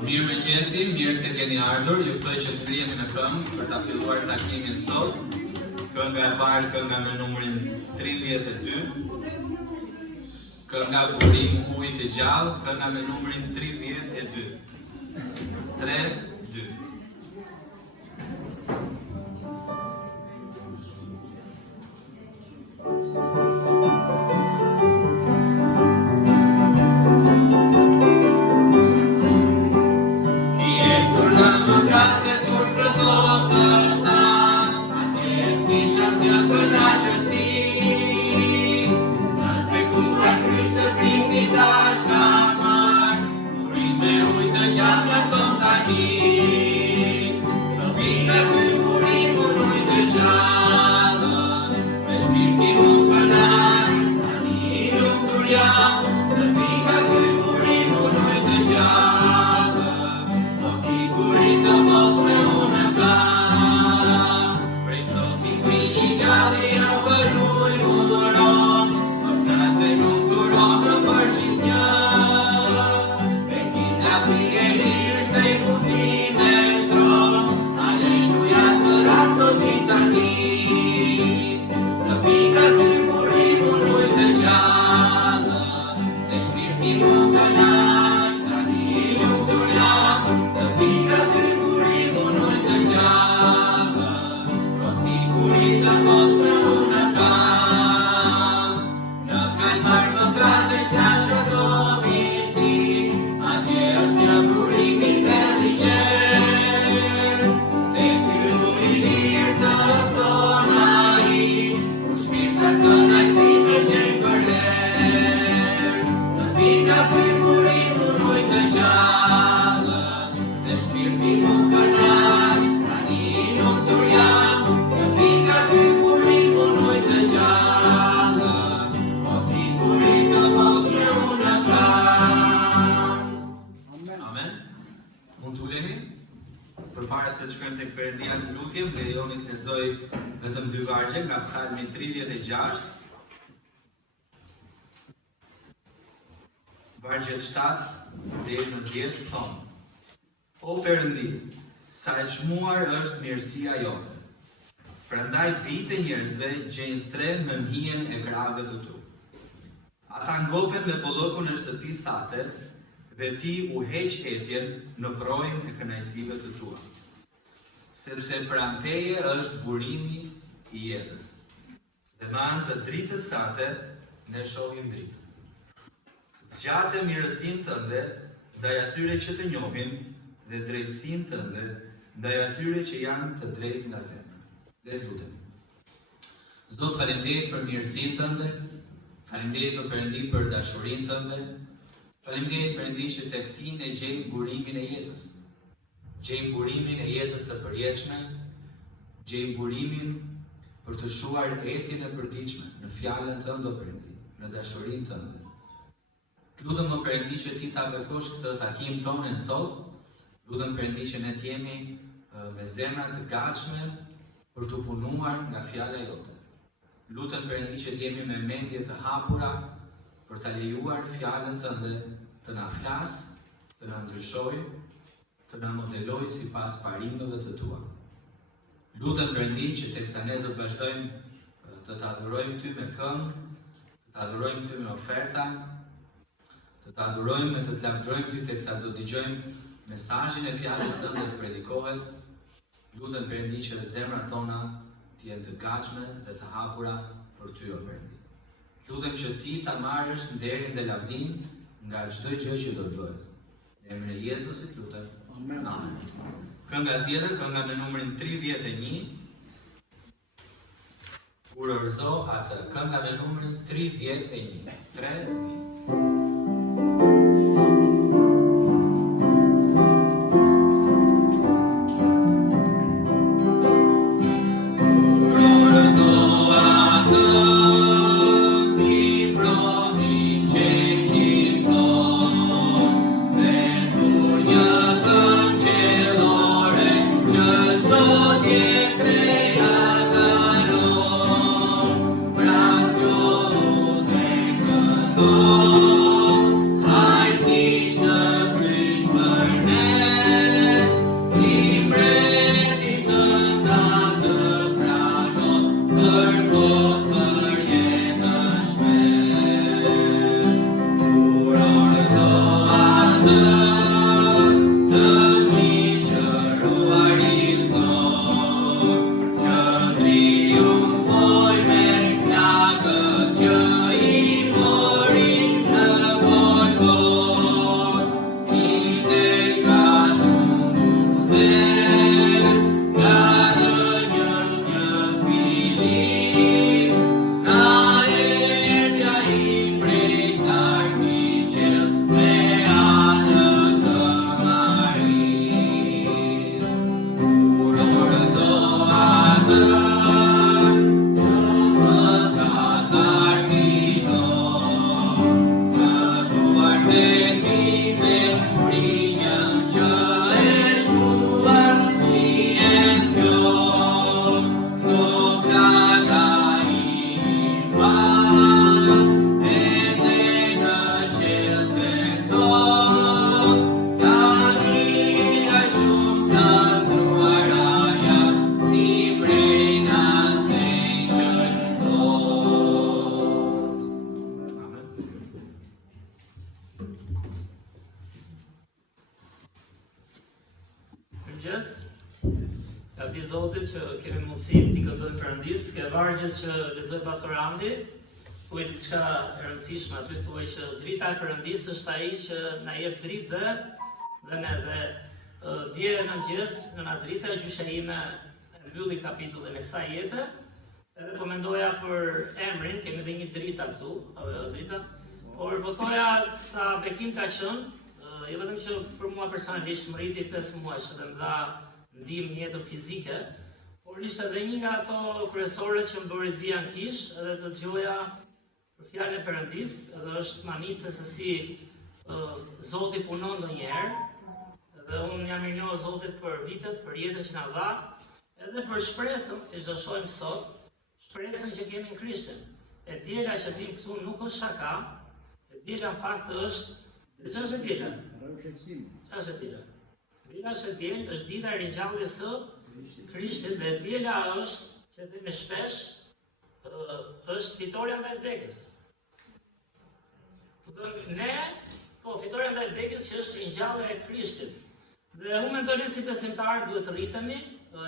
Mirë mëngjesi, mirë se keni ardhur. Ju ftoj që të ngrihem në këmbë për ta filluar takimin sot. Kënga e parë, kënga me numrin 32. Kënga Burim ujit të gjallë, kënga me numrin 32. 3-2. Vetëm 2 vargje nga Psalmi 36, vargjet 7 deri në 10 thonë: O Perëndi, sa e çmuar është mirësia jote. Prandaj bitë njerëzve gjejnë stren në hijen e krave të tu. Ata ngopen me bollokun e shtëpisë sate dhe ti u heq etjen në projën e kënaqësive të tua. Sepse pranë teje është burimi i jetës, dhe me anë të dritës sate ne shohim dritën. Zgjate mirësinë tënde ndaj atyre që të njohin dhe drejtësinë tënde ndaj atyre që janë të drejtë nga zemra. Le të lutemi. Zot, faleminderit për mirësinë tënde, faleminderit o Perëndi për dashurinë tënde, faleminderit Perëndi që tek ti ne gjejmë burimin e jetës. Gjejmë burimin e jetës së përjetshme, gjejmë burimin për të shuar etjen e përditshme në fjalën tënde o Perëndi, në dashurinë tënde. Lutem o Perëndi që ti ta bekosh këtë takim tonë sot. Lutem Perëndi që ne të jemi me zemra të gatshme për të punuar nga fjala jote. Lutem Perëndi që të jemi me mendje të hapura për ta lejuar fjalën tënde të na flasë, të na ndryshojë, të na modeloj si pas parimeve të tua. Lutem Perëndi që teksa ne do të vazhdojmë të të adhurojmë ty me këngë, të të adhurojmë ty me oferta, të të adhurojmë dhe të të lavdrojmë ty teksa do të dëgjojmë mesazhin e fjalës tënde të predikohet. Lutem Perëndi që zemrat tona të jenë të gatshme dhe të hapura për ty o Perëndi. Lutem që ti ta marrësh nderin dhe lavdinë nga çdo gjë që do të bëhet. Në emrin e Jezusit lutem. Amen. Kënga tjetër, kënga me numrin 31. Urorëzo atë, kënga me numrin 31. 3-1. Oh Ati Zotit që kemi mundësi t'i këndojmë Perëndis, ke vargjet që lexoi pastor Andi, thuaj diçka e rëndësishme, aty thuaj që drita e Perëndis është ai që na jep dritë dhe ne dje në mëngjes, në na drita e gjysha ime e mbylli kapitullin e kësaj jete, edhe po mendoja për emrin, kemi dhe një drita këtu, apo drita, por po thoja sa bekim ka qenë, jo vetëm që për mua personalisht më rriti 5 muaj që dhe më dha ndihmë në jetën fizike, por ishte edhe një nga ato kryesore që më bëri të vija në kish edhe të dëgjoja për fjalën e Perëndis, edhe është manicë se si Zoti punon ndonjëherë, dhe unë jam i njohur Zotit për vitet, për jetën që na dha, edhe për shpresën, siç do shohim sot, shpresën që kemi në Krishtin. E djela që vim këtu nuk është shaka, e djela në fakt është, dhe ç'është e djela? Ç'është e djela? Djela është dita e ringjalljes së Krishtit dhe djela është, që themi shpesh, është fitoria ndaj vdekjes. Fitoria ndaj vdekjes që është ringjallja e Krishtit. Dhe unë mendoj ne si besimtar duhet të rritemi,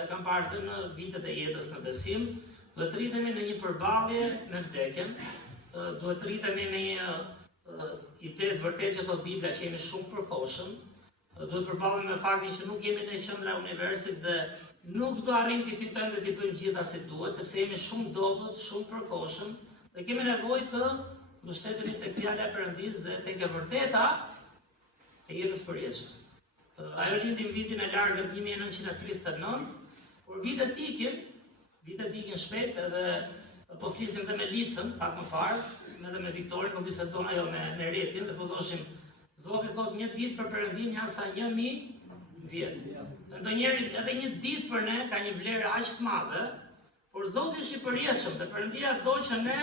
e kam parë në vitet e jetës në besim, duhet të rritemi në një përballje me vdekjen, duhet të rritemi me një ide të vërtetë që thot Bibla që jemi shumë përkohshëm, duhet përballemi me faktin që nuk jemi në qendra e universit dhe nuk do arrijmë të fitojmë dhe të bëjmë gjitha si duhet, sepse jemi shumë dobët, shumë përkohshëm dhe kemi nevojë të mbështetemi tek fjala e Perëndis dhe tek e vërteta e jetës përjetshme. Ajo lindi në vitin e largët 1939, por vitet ikin shpejt edhe po flisim dhe me Licën, pak më parë, edhe me Viktorin, po bisedon ajo me Retin dhe po thoshim, Zoti thot një ditë për Perëndin janë sa 1000 vjet. Ndonjëherë edhe një ditë për ne ka një vlerë aq të madhe, por Zoti është i përjetshëm dhe Perëndia do që ne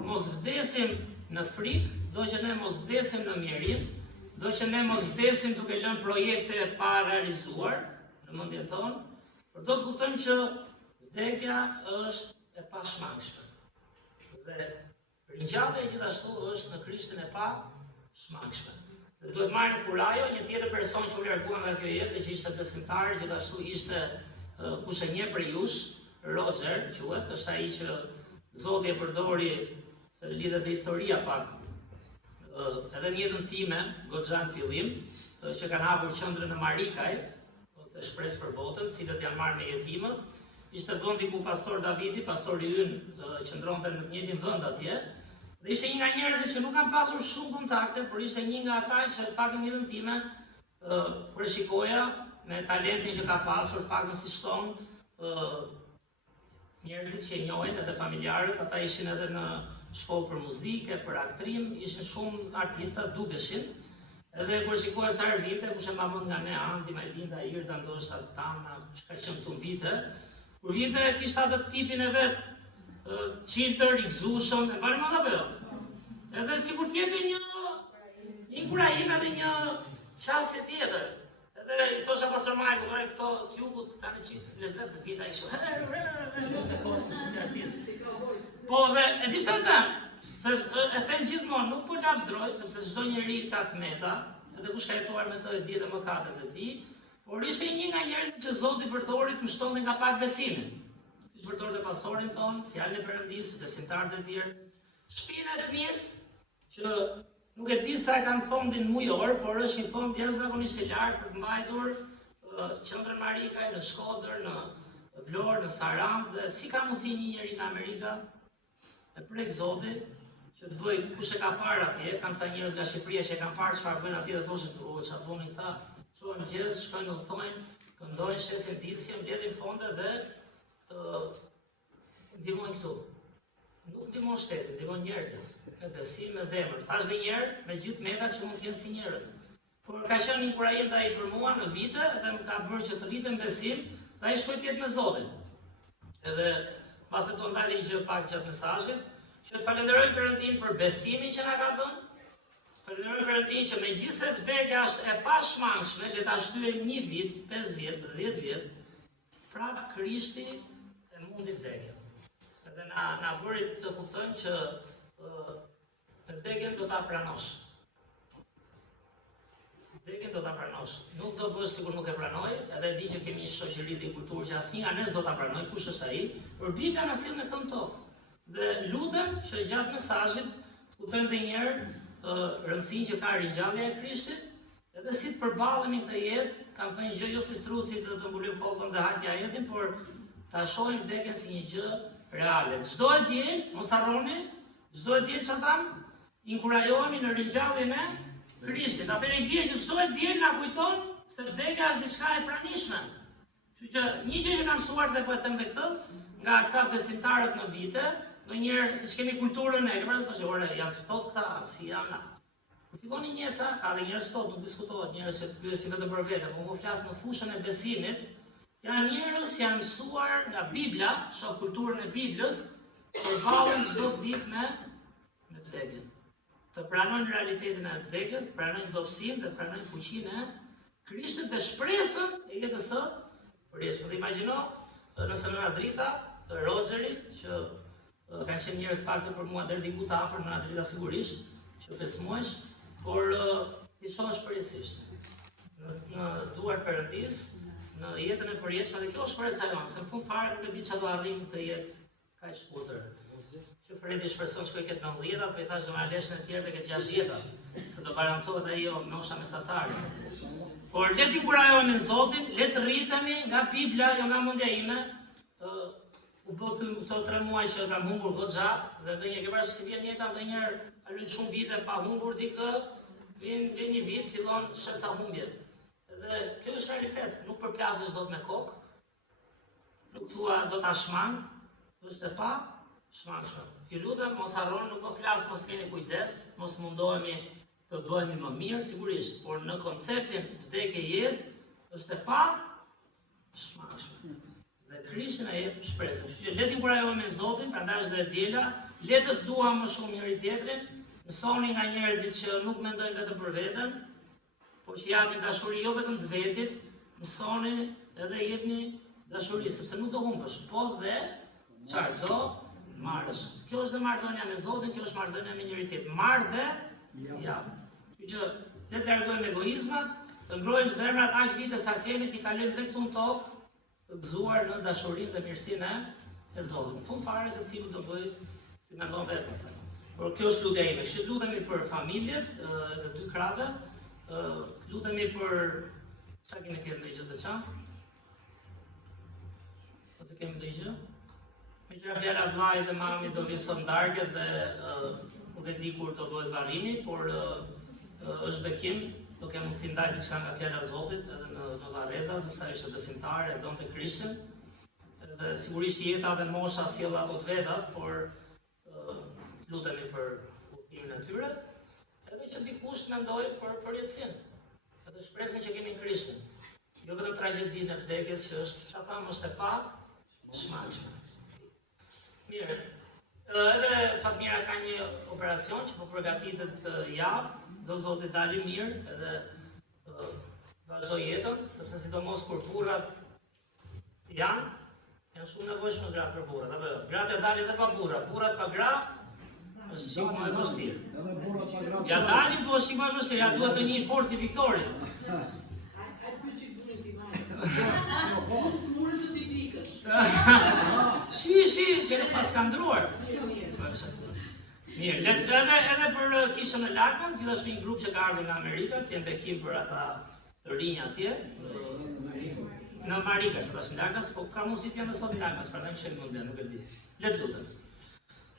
mos vdesim në frikë, do që ne mos vdesim në mjerim, do që ne mos vdesim duke lënë projekte pa realizuar në mendjen tonë, por do të kuptojmë që vdekja është e pashmangshme. Dhe ringjallja gjithashtu është në Krishtin e pashmangshme. Dhe duhet marrë kurajo një tjetër person që u largua nga kjo jetë, që ishte besimtar, gjithashtu ishte kush e njeh për jush, Roger quhet, është ai që Zoti e përdori, se lidhet me historia pak. Edhe në jetën time, goxha në fillim, që kanë hapur qendrën e Marikaj, ose shpresë për botën, cilët janë marrë me jetimët, ishte vendi ku pastor Davidi, pastori ynë, qëndronte në të njëjtin vend atje. Dhe ishte një nga njerëzit që nuk kanë pasur shumë kontakte, por ishte një nga ata që pak në jetën time kur e shikoja me talentin që ka pasur, pak më si shton, njerëzit që e njohin edhe familjarët, ata ishin edhe në shkollë për muzikë, për aktrim, ishin shumë artista, dukeshin. Edhe kur shikoja sa herë vinte, kush e mbamën nga ne, Andi, Majlinda, Irda, ndoshta Tana, kush ka qenë këtu vite, kur vinte kishte atë tipin e vet, qiltër, i gëzueshëm, e mbani mend apo jo? Edhe sikur të jepte një kurajim edhe një çastje tjetër. Edhe i thosha pastor Majku, këto tjubut kanë qenë lezet të vita kështu. Si artist. Po dhe e di pse e them, se e them gjithmonë, nuk po lavdroj, sepse çdo njeri ka të meta, edhe kush ka jetuar me të e di dhe mëkatet e tij, por ishte një nga njerëzit që Zoti përdori të shtonte nga pak besimin. Siç përdorte pastorin ton, fjalën e Perëndis, besimtarët e tjerë, shpinën e fëmijës që nuk e di sa e kanë fondin mujor, por është një fond jashtëzakonisht i lartë për të mbajtur qendrën Marikaj në Shkodër, në Vlorë, në Sarandë, dhe si ka mundësi një njeri në Amerika e prek Zoti që të bëj kush e ka parë atje, kam sa njerëz nga Shqipëria që e kanë parë çfarë bën atje dhe thoshin, çfarë bënin këta, çojnë mëngjes, shkojnë udhtojnë, këndojnë, shesin disje, mbledhin fonde dhe ndihmojnë këtu. Nuk ndihmon shtetin, ndihmon njerëzit, me besim, me zemër. Thash edhe një herë, me gjithë metat që mund të jenë si njerëz. Por ka qenë inkurajim dhe ai për mua në vite dhe më ka bërë që të rritem besim dhe ai shkoj tjetë me Zotin. Edhe pas e të ndali gjë pak gjatë mesazhit, që të falenderoj Perëndin për besimin që na ka dhënë. Falenderoj Perëndin që megjithëse vdekja është e pashmangshme, le ta shtyjmë 1 vit, 5 vjet, 10 vjet, prap Krishti e mundi vdekjen. Edhe na bëri të kuptojmë që vdekjen do ta pranosh. Vdekjen do ta pranosh. Nuk do bësh sikur nuk e pranoj, edhe di që kemi një shoqëri dhe kulturë që asnjë nga ne s'do ta pranoj, kush është ai, por Bibla na sjell në këmbë tokë. Dhe lutem që gjatë mesazhit të kuptojmë edhe një herë rëndësinë që ka ringjallja e Krishtit, edhe si të përballemi këtë jetë, kam thënë gjë jo si strucit të mbulim kokën dhe hajtja jetin, por ta shohim vdekjen si një gjë reale. Çdo e diel, mos harroni, çdo e diel çfarë tham, inkurajohemi në ringjalljen e Krishtit. Atëherë i bie që çdo e diel na kujton se vdekja është diçka e pranishme. Kështu që një gjë që kam mësuar dhe po e them këtë, nga këta besimtarët në vite, ndonjëherë siç kemi kulturën e egër, do të thonë ore janë të ftohtë këta, si janë. Kur filloni njeca, ka dhe njerëz ftohtë, nuk diskutohet, njerëz që pyesin vetëm për vete, por më flas në fushën e besimit, janë njerëz që janë mësuar nga Bibla, shoh kulturën e Biblës, përballen çdo ditë me vdekjen. Të pranojnë realitetin e vdekjes, të pranojnë dobësinë, të pranojnë fuqinë e Krishtit dhe shpresën e jetës së përjetshme. Imagjino nëse në Drita, Rogeri, që kanë qenë njerëz pak të për mua deri diku të afër në Drita sigurisht, që 5 muajsh, por ti shohësh përjetësisht. Në duar Perëndis, në jetën e përjetshme, dhe kjo është shpresa jonë, se në fund fare nuk e di çfarë do arrijmë këtë jetë kaq shkurtër. Që Fredi shpreson shkoj këtë 19-at, po i thash do marr leshën e tjerëve këtë 6-jetat, se do balancohet ajo mosha mesatare. Por le të inkurajohemi në Zotin, le të rritemi nga Bibla, jo nga mendja ime. U bë këto 3 muaj që kam humbur goxha, dhe ndonjëherë ke parasysh si vjen jeta, ndonjëherë kalojnë shumë vite pa humbur dikë, vjen një vit fillon shënca humbje. Dhe kjo është realitet, nuk përplasesh dot me kokë, nuk thua do ta shmang, është e pa shmangshme. Ju lutem mos harroni, nuk po flas mos keni kujdes, mos mundohemi të bëhemi më mirë, sigurisht, por në konceptin vdekje jetë është e pa shmangshme. Dhe Krishti na jep shpresën. Kështu që le të inkurajohemi me Zotin, prandaj është dhe diela, le të duam më shumë njëri tjetrin, mësoni nga njerëzit që nuk mendojnë vetëm për veten, por që japin dashuri jo vetëm të vetit, mësoni edhe jepni dashuri, sepse nuk do humbësh, po dhe çfarë do marrësh. Kjo është dhe marrëdhënia me Zotin, kjo është marrëdhënia me njëri tjetrin. Marr dhe jap. Kështu që le të largojmë egoizmat, të mbrojmë zemrat aq vite sa kemi, t'i kalojmë dhe këtu në tokë, të gëzuar në dashurinë dhe mirësinë e Zotit. Në fund fare secili do bëj si mendon vetë pastaj. Por kjo është lutja ime. Kështu lutemi për familjet të 2 krave, lutemi për çfarë kemi tjetër ndonjë gjë të veçantë? Ose kemi ndonjë gjë? Me qëra fjalla vllai dhe mami do vinë sot ndarke dhe nuk e di kur do bëhet varrimi, por është bekim, do ke mundësi ndaj diçka nga fjala e Zotit edhe në varreza, sepse ai është besimtar, e donte Krishtin. Edhe sigurisht jeta dhe mosha sjell ato të vetat, por lutemi për udhëtimin e tyre, edhe që dikush mendoj për përjetësinë, edhe shpresën që kemi në Krishtin. Jo vetëm tragjedinë e vdekjes që është çfarë është e pa shmangshme. Mirë. Edhe Fatmira ka një operacion që po përgatitet këtë javë, do Zoti dali mirë edhe vazhdoj jetën, sepse sidomos kur burrat janë shumë nevojshme gratë për burrat, apo jo? Gratë dalin edhe pa burra, burrat pa gra është shumë më e vështirë. Ja dalin, po është shumë më e vështirë, ja duhet të një forcë viktori. Shi, që pas ka ndruar. Mirë, edhe për kishën e lagmas, gjithashtu një grup që ka ardhur nga Amerika, të jenë bekim për ata të rinj atje. Në Marika, se tash në lagmas, po ka mundësi të jenë dhe sot në lagmas, pra ne më shenë mundja, nuk e di. Le të lutem.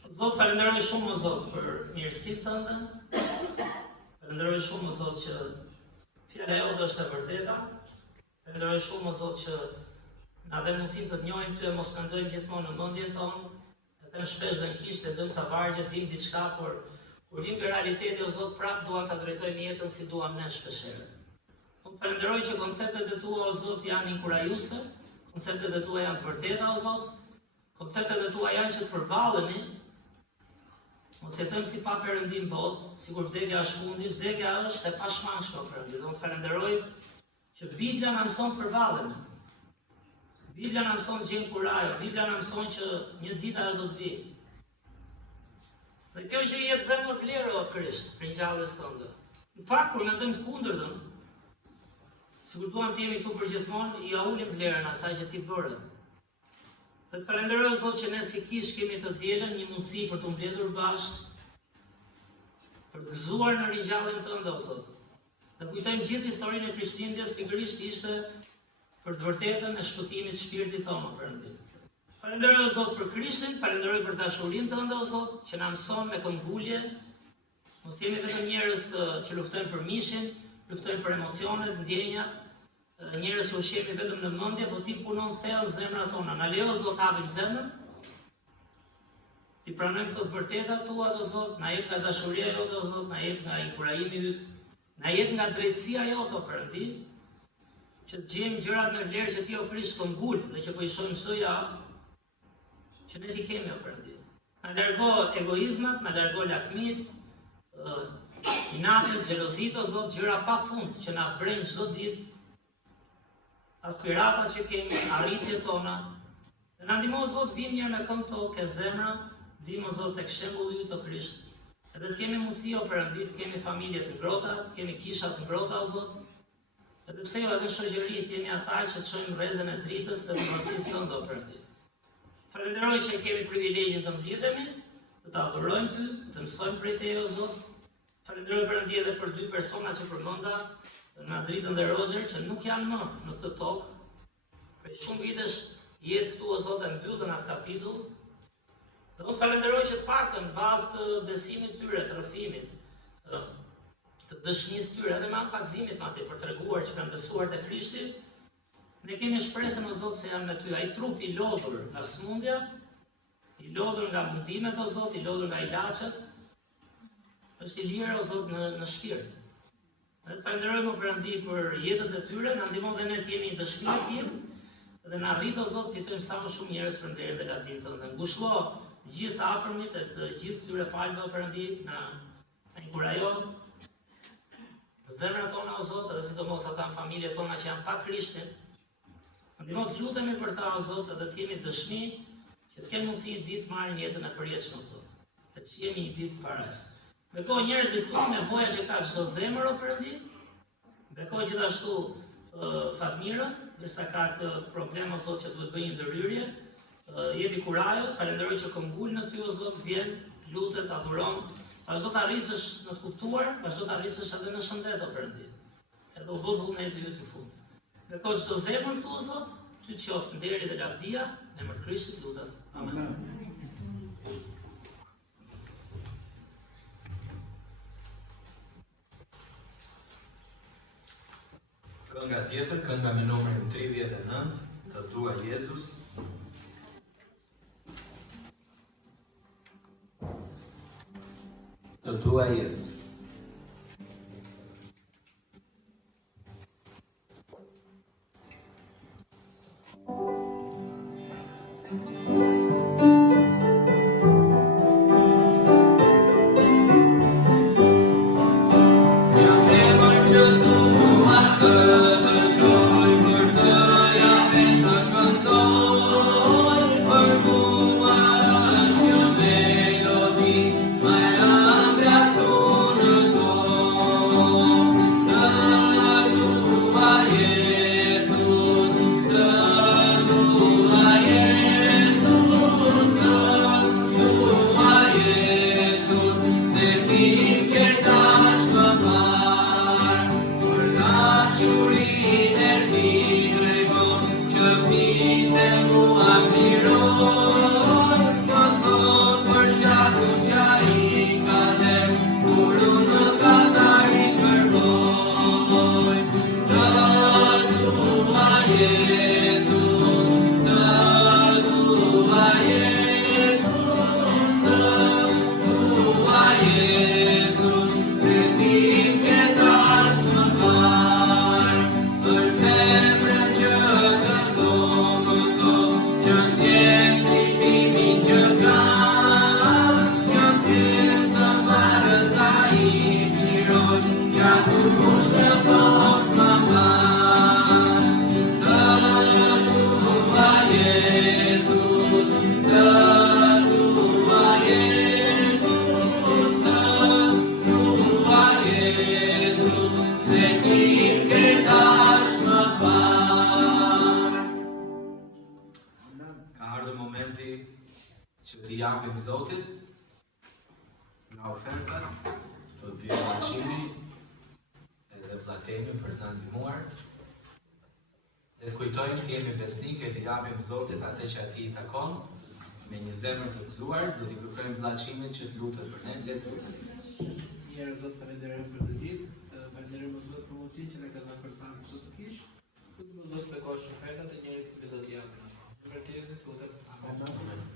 Zot, falenderoj shumë o Zot për mirësitë tënde. Falenderoj shumë o Zot që fjala jote është e vërteta. Falenderoj shumë o Zot që na dhe mundësim të të njohim ty e mos mendojmë gjithmonë në mendjen tonë. E them shpesh dhe në kishë, lexojmë ca vargje, dim diçka, por kur vim ke realiteti o Zot, prap duam ta drejtojmë jetën si duam ne shpeshherë. Unë falenderoj që konceptet e tua, o Zot, janë inkurajuese, konceptet e tua janë të vërteta, o Zot, konceptet e tua janë që të përballemi, mos jetojmë si pa perëndim botë, sikur vdekja është fundi, vdekja është e pashmangshme, o Perëndi. Unë të falenderoj që Biblia na mëson të përballemi. Biblia na mëson të gjejmë kurajë, Biblia na mëson që një ditë ajo do të vijë. Dhe kjo që jep dhe më vlerë, o Krisht, për ngjalljes tënde. Në fakt, kur mendojmë të kundërtën, sikur duam të jemi këtu për gjithmonë, ja ulim vlerën asaj që ti bëre. Dhe të falenderoj, Zot, që ne si kish kemi të dielën një mundësi për të mbledhur bashkë, për të gëzuar në ringjalljen tënde, o Zot. Dhe kujtojmë gjithë historinë e Krishtlindjes, pikërisht ishte për të vërtetën e shpëtimit të shpirtit tonë, o Perëndi. Falenderoj, o Zot, për Krishtin, falenderoj për dashurinë tënde, o Zot, që na mëson me këmbgulje. Mos jemi vetëm njerëz që luftojnë për mishin, luftojnë për emocionet, ndjenjat, njerëz që ushqemi vetëm në mendje, po ti punon thellë zemrat tona. Na lejo, Zot, hapim zemrën. Ti pranojmë këto të vërtetat tua, o Zot, na jep nga dashuria jote, o Zot, na jep nga inkurajimi yt, na jep nga drejtësia jote, o Perëndi, që të gjejmë gjërat me vlerë që ti, o Krisht, këmbgul dhe që po i shohim çdo javë, që ne ti kemi, o Perëndi. Na largo egoizmat, na largo lakmit, inatit, xhelozit, o Zot, gjëra pa fund që na brejnë çdo ditë, aspiratat që kemi, arritjet tona. Dhe na ndihmo, Zot, vim njërë me këmbë tokë e zemra, ndihmo, Zot, tek shembulli yt, o Krisht. Edhe të kemi mundësi, o Perëndi, të kemi familje të ngrohta, të kemi kisha të ngrohta, o Zot. Edhe pse jo edhe shoqëri, të jemi ata që të shohim rrezën e dritës dhe të mundësisë tënde, o Perëndi. Falenderoj që kemi privilegjin të mblidhemi, të të adhurojmë ty, të mësojmë prej teje, o Zot. Falenderoj, Perëndi, edhe për dy persona që përmenda, Madridën dhe Roger, që nuk janë më në këtë tokë. Prej shumë vitesh jetë këtu, o Zot, e mbyllën atë kapitull. Dhe unë të falenderoj që të paktën bazë të besimit tyre, të rrëfimit, të dëshmisë tyre, edhe me anë pakzimit madje për treguar që kanë besuar te Krishti, ne kemi shpresën, o Zot, se janë me ty. Ai trup i lodhur nga smundja, i lodhur nga mundimet, o Zot, i lodhur nga ilaçet, është i lirë, o Zot, në shpirt. Dhe të falenderojmë, o Perëndi, për jetët e tyre, na ndihmo dhe ne të jemi dëshmi të tillë, dhe na arrit, o Zot, fitojmë sa më shumë njerëz për nderin dhe lavdinë tënde. Ngushëllo gjithë të afërmit e të gjithë këtyre palëve, o Perëndi, na inkurajo zemrat tona, o Zot, edhe sidomos ata në familjet tona që janë pa Krishtin. Na ndihmo të lutemi për ta, o Zot, edhe të jemi dëshmi që të kenë mundësi ditë të marrin jetën e përjetshme, o Zot. Dhe të jemi një ditë paras. Bekoj njerëzit tu nevoja që ka çdo zemër, o Perëndi. Bekoj gjithashtu Fatmirën, ndërsa ka të problem, o Zot, që duhet bëjë një ndërhyrje. Jepi kurajë, falenderoj që këmbgul në ty, o Zot, vjen, lutet, adhuron. Vazhdo të arrisësh në të kuptuar, vazhdo të arrisësh edhe në shëndet, o Perëndi. Edhe u bë vullneti yt në fund. Bekoj çdo zemër këtu, o Zot, ty të qoftë nderi dhe lavdia, në emër të Krishtit lutet. Amen. Kënga tjetër, kënga me numrin 39, Të dua Jezus. Të dua Jezus. Jezus, se tim che dash më parë. Që t'i japim Zotit nga oferta, të vjen Vllachimi edhe vllatemi për të na ndihmuar. Dhe të kujtojmë të jemi besnikë e t'i japim Zotit atë që atij i takon me një zemër të gëzuar, do t'i kërkojmë Vllachimit që të lutet për ne. Le të lutemi. Mirë Zot, falenderojmë për të ditë, falenderojmë Zot për mundësinë që na ka dhënë për të thënë Zot të kish. Lutem Zot të kosh ofertat e njerit që do t'i japim. Për të Jezusit lutem. Amen.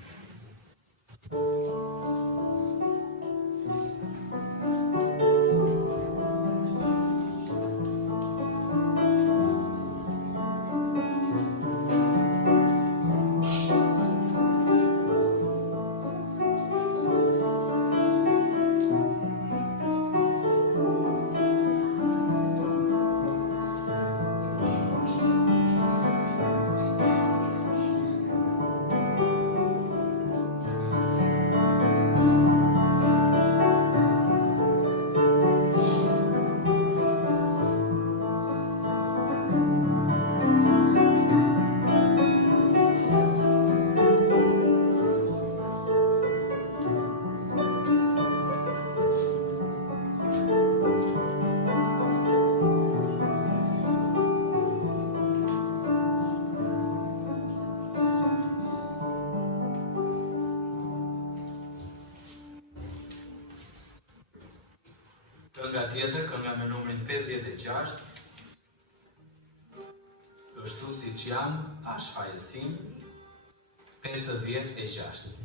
Kënga tjetër, kënga me numrin 56, është siç janë, ashfajesim, 56.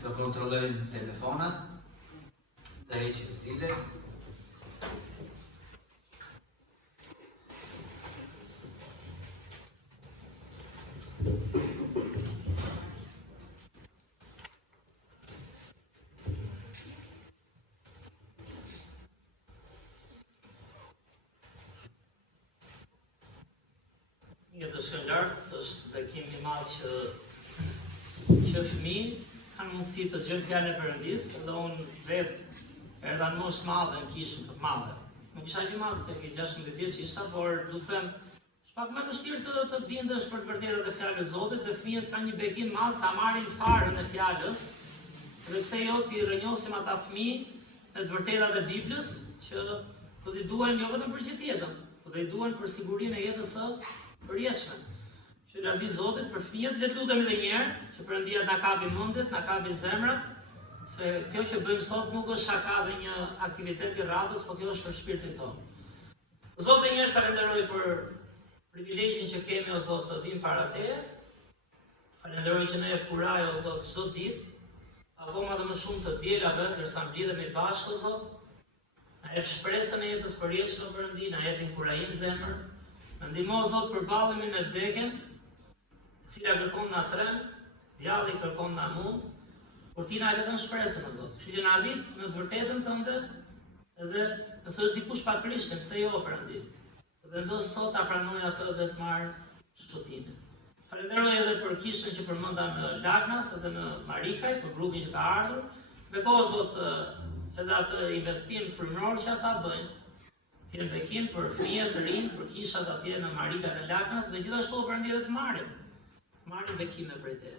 të kontrollojmë telefonat, të heqim silet. Një të shkënlartë është bekim i madh që fëmijë kanë mundësi të gjejnë fjalën e Perëndis, dhe unë vetë erdha në moshë madhe në kishën të madhe. Nuk isha që madhe, se ke 16 vjeç që isha, por du të them, pak më vështirë të bindesh për të vërtetat e fjalës së Zotit, dhe fëmijët kanë një bekim madh ta marrin farën e fjalës, dhe pse jo ti rënjosim ata fëmijë me të vërtetat e Biblës, që do t'i duhen jo vetëm për gjithë jetën, po do i duhen për sigurinë e jetës së përjetshme. Që lavdi Zotit për fëmijët, le të lutemi edhe një herë që Perëndia na kapi mendjet, na kapi zemrat, se kjo që bëjmë sot nuk është shaka dhe një aktivitet i radhës, por kjo është për shpirtin tonë. Zotë, një herë falenderoj për privilegjin që kemi, o Zotë, të vim para Teje. Falenderoj që ne jep kuraj, o Zotë, çdo ditë, akoma dhe më shumë të dielave, ndërsa mblidhemi bashkë, o Zotë. Na jep shpresën e jetës përjetshme, o Perëndi, na jep inkurajim zemër. Në ndihmo, Zot, përballemi me vdekjen, e cila kërkon na tremb, djalli kërkon na mund, por ti na e ke dhënë shpresën, o Zot. Kështu që na arrit në të vërtetën tënde, edhe nëse është dikush pa Krishtin, pse jo, Perëndi? Të vendos sot ta pranoj atë dhe të marr shpëtimin. Falenderoj edhe për kishën që përmenda në Lagnas, edhe në Marikaj, për grupin që ka ardhur. Bekoj, Zot, edhe atë investim frymëror që ata bëjnë. Të jenë bekim për fëmijët të rinj, për kishat atje në Marika dhe Lagnas, dhe gjithashtu Perëndi dhe të marrin bekime prej Teje.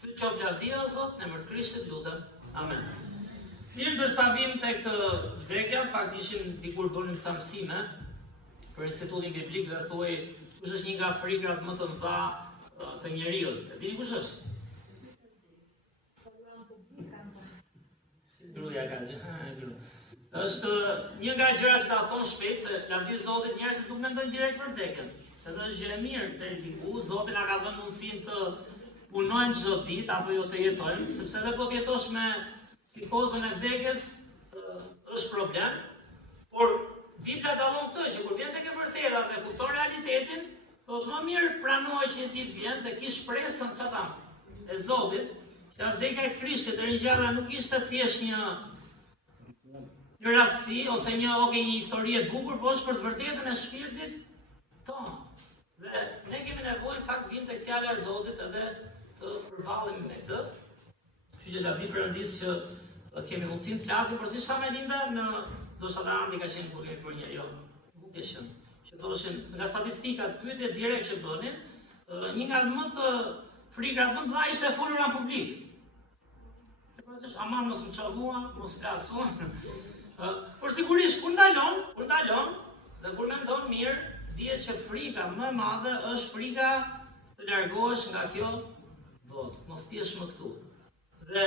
Ty qof lavdia, o Zot, në emër të Krishtit lutem. Amen. Mirë, ndërsa vim tek vdekja, fakt ishin dikur bënim ca mësime për institutin biblik dhe thuaj kush është një nga frikrat më të mëdha të njerëzit. E dini kush është? Gruaja ka gjë. Është një nga gjërat që ta thon shpejt, se lavdi Zotit njerëzit nuk mendojnë direkt për vdekjen. Edhe është gjë e mirë të ridiku, Zoti na ka dhënë mundësinë të punojmë çdo ditë apo jo të jetojmë, sepse edhe po të jetosh me psikozën e vdekjes është problem. Por Bibla dallon këtë që kur vjen tek e vërteta dhe kupton realitetin, thotë më mirë pranoje që ditë vjen dhe kish shpresën çata e Zotit, që vdekja e Krishtit e ringjallja nuk ishte thjesht një rastësi ose një histori e bukur, po është për të vërtetën e shpirtit tonë. Dhe ne kemi nevojë në fakt vim tek fjala e Zotit edhe të përballemi me këtë. Kështu që lavdi Perëndis që kemi mundësinë të flasim, por si tha Melinda, ndoshta Andi ka qenë kur kemi për një nuk e shën. Që thoshin nga statistikat pyetje direkt që bënin, një nga më të frikrat më të mëdha ishte folura në publik. Aman mos më çoj mua, mos flas unë. Por sigurisht, kur ndalon, dhe kur mendon mirë, dihet që frika më e madhe është frika të largohesh nga kjo botë, mos jesh më këtu. Dhe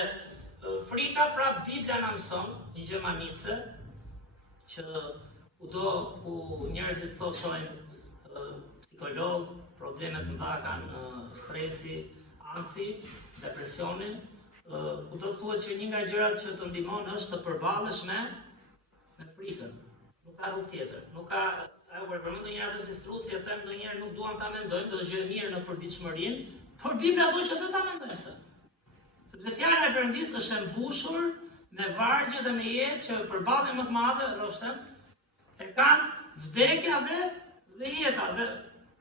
frika pra Bibla na mëson, një gjë manice, që kudo ku njerëzit sot shohin psikolog, probleme të mëdha kanë stresi, anksi, depresionin, ku do të thuhet që një nga gjërat që të ndihmon është të përballesh me frikën. Nuk ka rrugë tjetër. Nuk ka, kur përmend ndonjëherë atë si struci, e them ndonjëherë nuk duam ta mendojmë, do të gjë e mirë në përditshmërinë, por Bibla thotë që do ta mendojmë se. Sepse fjala e Perëndis është e mbushur me vargje dhe me jetë që përballje më të madhe, rrofshem, e kanë vdekja dhe jeta. Dhe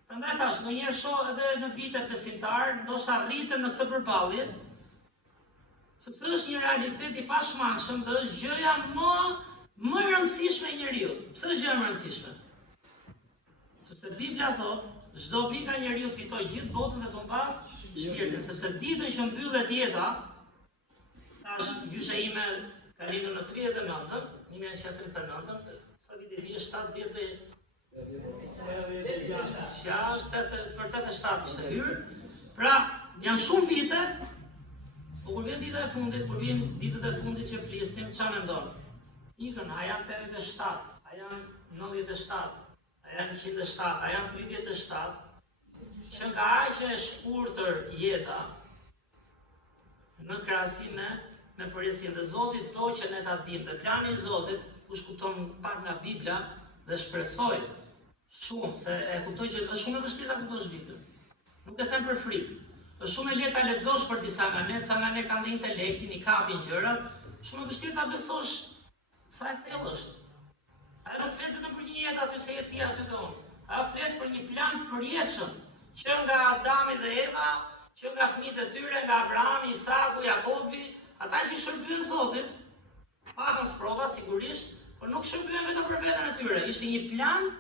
prandaj thash, ndonjëherë shoh edhe në vite besimtar, ndoshta rriten në këtë përballje, sepse është një realitet i pashmangshëm dhe është gjëja më e rëndësishme e njeriu. Pse është gjë e rëndësishme? Sepse Bibla thotë, çdo pika e njeriu të fitojë gjithë botën dhe të mbas shpirtin, sepse ditën që mbyllet jeta, tash gjysha ime ka lindur në 39-ën, 1939-ën, sa vite vjen 7 vjetë për 87 ishte hyrë. Pra, janë shumë vite. Po kur vjen dita e fundit, kur vjen ditët e fundit që flisnim, çfarë mendon? Ikën, a janë 87, a janë 97, a janë 107, a janë 37, që nga aq e shkurtër jeta, në krahasim me përjetësinë. Dhe Zoti do që ne ta dimë. Dhe plani I Zotit, kush kupton pak nga Bibla dhe shpresoj shumë, se e kuptoj që është shumë e vështirë ta kuptosh Biblën. Nuk e them për frikë. Është shumë e lehtë ta lexosh për disa nga ne, ca nga ne kanë intelektin, I kapin gjërat, shumë e vështirë ta besosh sa e thellë është. Ai nuk flet vetëm për një jetë aty se jeti aty don. Ai flet për një plan të përjetshëm, që nga Adami dhe Eva, që nga fëmijët e tyre, nga Abrahami, Isaku, Jakobi, ata që shërbyen Zotit, patën sprova sigurisht, por nuk shërbyen vetëm për veten e tyre. Ishte një plan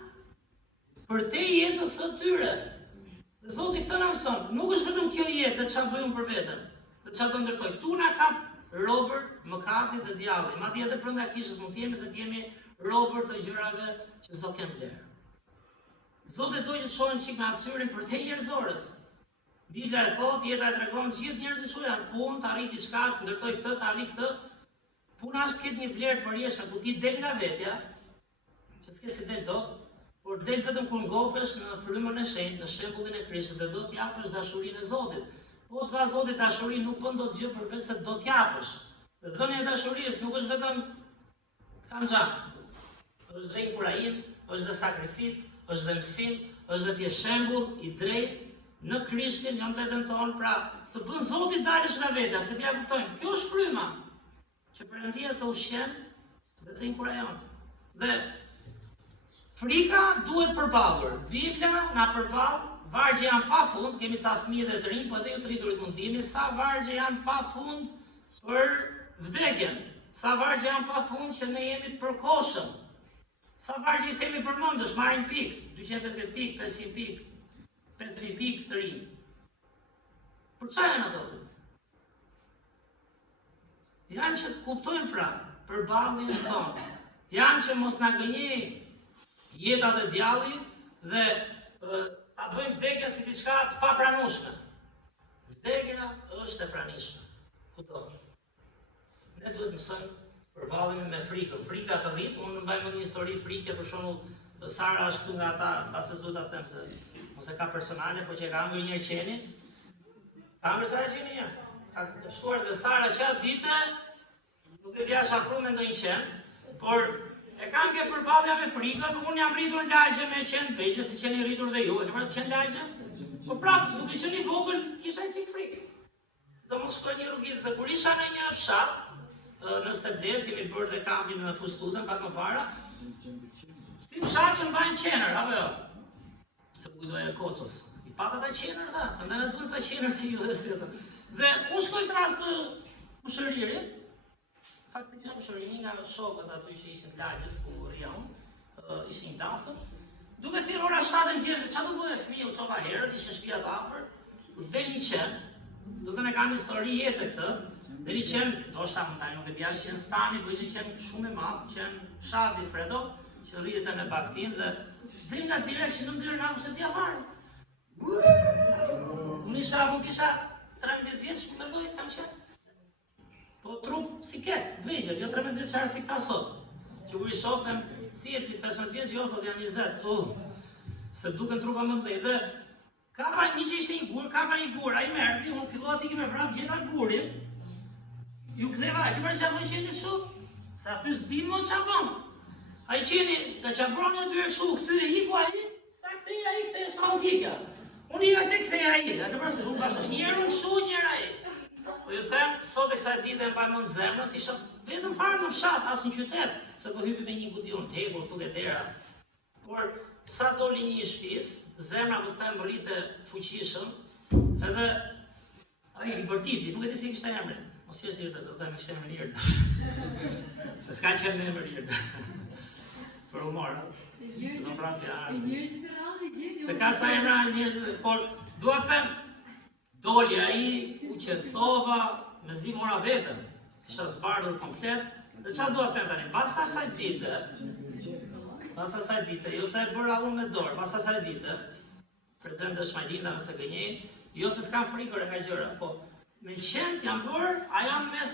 për te jetës së tyre. Dhe Zoti këtë na mëson, nuk është vetëm kjo jetë dhe çfarë bëjmë për veten, dhe çfarë do ndërtoj. Tu na kap robër, mëkati dhe djalli. Madje edhe brenda kishës mund të jemi dhe të jemi robër të gjërave që s'do kem vlerë. Zoti do që të shohim çik me arsyerin për te njerëzorës. Bibla e thotë, jeta e tregon gjithë njerëzit që janë punë, të arrit diçka, të ndërtoj këtë, të arrit këtë. Puna është ketë një vlerë të përjetshme, ku ti del nga vetja, që s'ke si del dot, por del vetëm kur ngopesh në frymën e shenjtë, në shembullin e Krishtit dhe do t'japësh dashurinë e Zotit. Po të dha Zoti dashuri nuk bën dot gjë përveç se do t'japësh. Dhe dhënia e dashurisë nuk është vetëm kanxha. Është dhe inkurajim, është dhe sakrificë, është dhe mësim, është dhe t'je shembull I drejtë në Krishtin, jo në veten tonë, pra të bën Zoti dalësh nga vetja, se t'ja kuptojmë. Kjo është fryma që Perëndia të ushqen dhe të inkurajon. Dhe frika duhet përballur. Bibla na përball vargje janë pafund, kemi ca fëmijë dhe të rinj, po edhe ju të rriturit mund dini sa vargje janë pafund për vdekjen. Sa vargje janë pafund që ne jemi të përkohshëm. Sa vargje I themi përmendësh, marrin pikë, 250 pikë, 500 pikë, 500 pikë të rinj. Për çfarë janë ato? Janë që të kuptojnë pra përballjen tonë. Janë që mos na gënjej jeta dhe djalli dhe ta bëjmë vdekjen si diçka të papranueshme. Vdekja është e pranishme. Kudo. Ne duhet të mësojmë përballemi me frikën. Frika të rrit, unë mbaj mend një histori frike, për shembull, Sara është këtu nga ata, pastaj duhet ta them se mos e ka personale, por që e ka ngur një qeni. Ka ngur Sara qeni një. Ka shkuar dhe Sara qatë ditë, nuk e vjash afru me ndonjë qen, por e kam ke përballja me frikën, unë jam rritur lagje me qenë vegjë, si qeni rritur dhe ju, e kema qenë lagje? Po prapë, duke qenë I vogël, kisha I qik frikë. Do mos shkoj një rrugis, dhe kur isha në një fshat, në Stebler, kemi bërë dhe kampin në Fustutën, pak më para, si fshat që mbajnë qenër, apo jo? Se më kujtoj e Kocos. I pat ata qenër, da, ndë në duhen sa qenër si ju dhe si ata. Dhe unë shkoj të rast të pushëririt, fakt se kisha pushërini nga shokët aty që ishin të lagjes ku rria unë, ishin një dasëm. Duke thirrë ora 7 mëngjesit, çfarë do bëhe fëmijë, u çova herët, ishin shtëpia të afër, kur del një qen, do të ne kam histori jetë këtë, dhe një qen, ndoshta më tani nuk e dia, qen stani, po ishin qen shumë i madh, qen fshati Fredo, që rritet me baktin dhe del nga direkt që në ndërë nga se t'ja varë. Unë isha 13 vjeç, ku mendoj kam qenë. Po trup si kes, vegjël, jo 13 vjeçar si ka sot. Që kur I shoftem, si e ti 15 vjeç, jo thot jam 20. Se duken trupa më ndej. Dhe kapa një që ishte një gur, kapa një gur, ai më erdhi, unë fillova t'i me vrap gjeta gurin. Ju ktheva, a ke parë çfarë bën qeni kështu? Se aty s'dim më çfarë bën. Ai qeni, nga çabroni aty e kështu, kthye iku ai, sa kthej ai, kthej sa antika. Unë I tek kthej ai, a ke parë se unë bashkë një herë kështu, një herë ai. Po ju them, sot e kësaj dite mbaj mend zemrës, isha vetëm fare në fshat, as në qytet, se po hypi me një gudion, hekur këtu ke dera. Por sa doli një shtëpis, zemra më them rrite fuqishëm, edhe ai I bërtiti, nuk e di si kishte emrin. Mos jesh I të them kishte emrin Irda. Se s'ka qenë me emrin Irda. Për humor. Do prapja. Se ka ca emra njerëz, por dua të them doli ai, u qetësova, me zi mora vetëm. Isha zbardhur komplet. Dhe çfarë dua të them tani? Pas asaj dite, jo se e bëra unë me dorë, pas asaj dite, prezent dëshmajlinda nëse gënjej, jo se s'kam frikër e ka gjëra, po me qenë jam bërë, a jam mes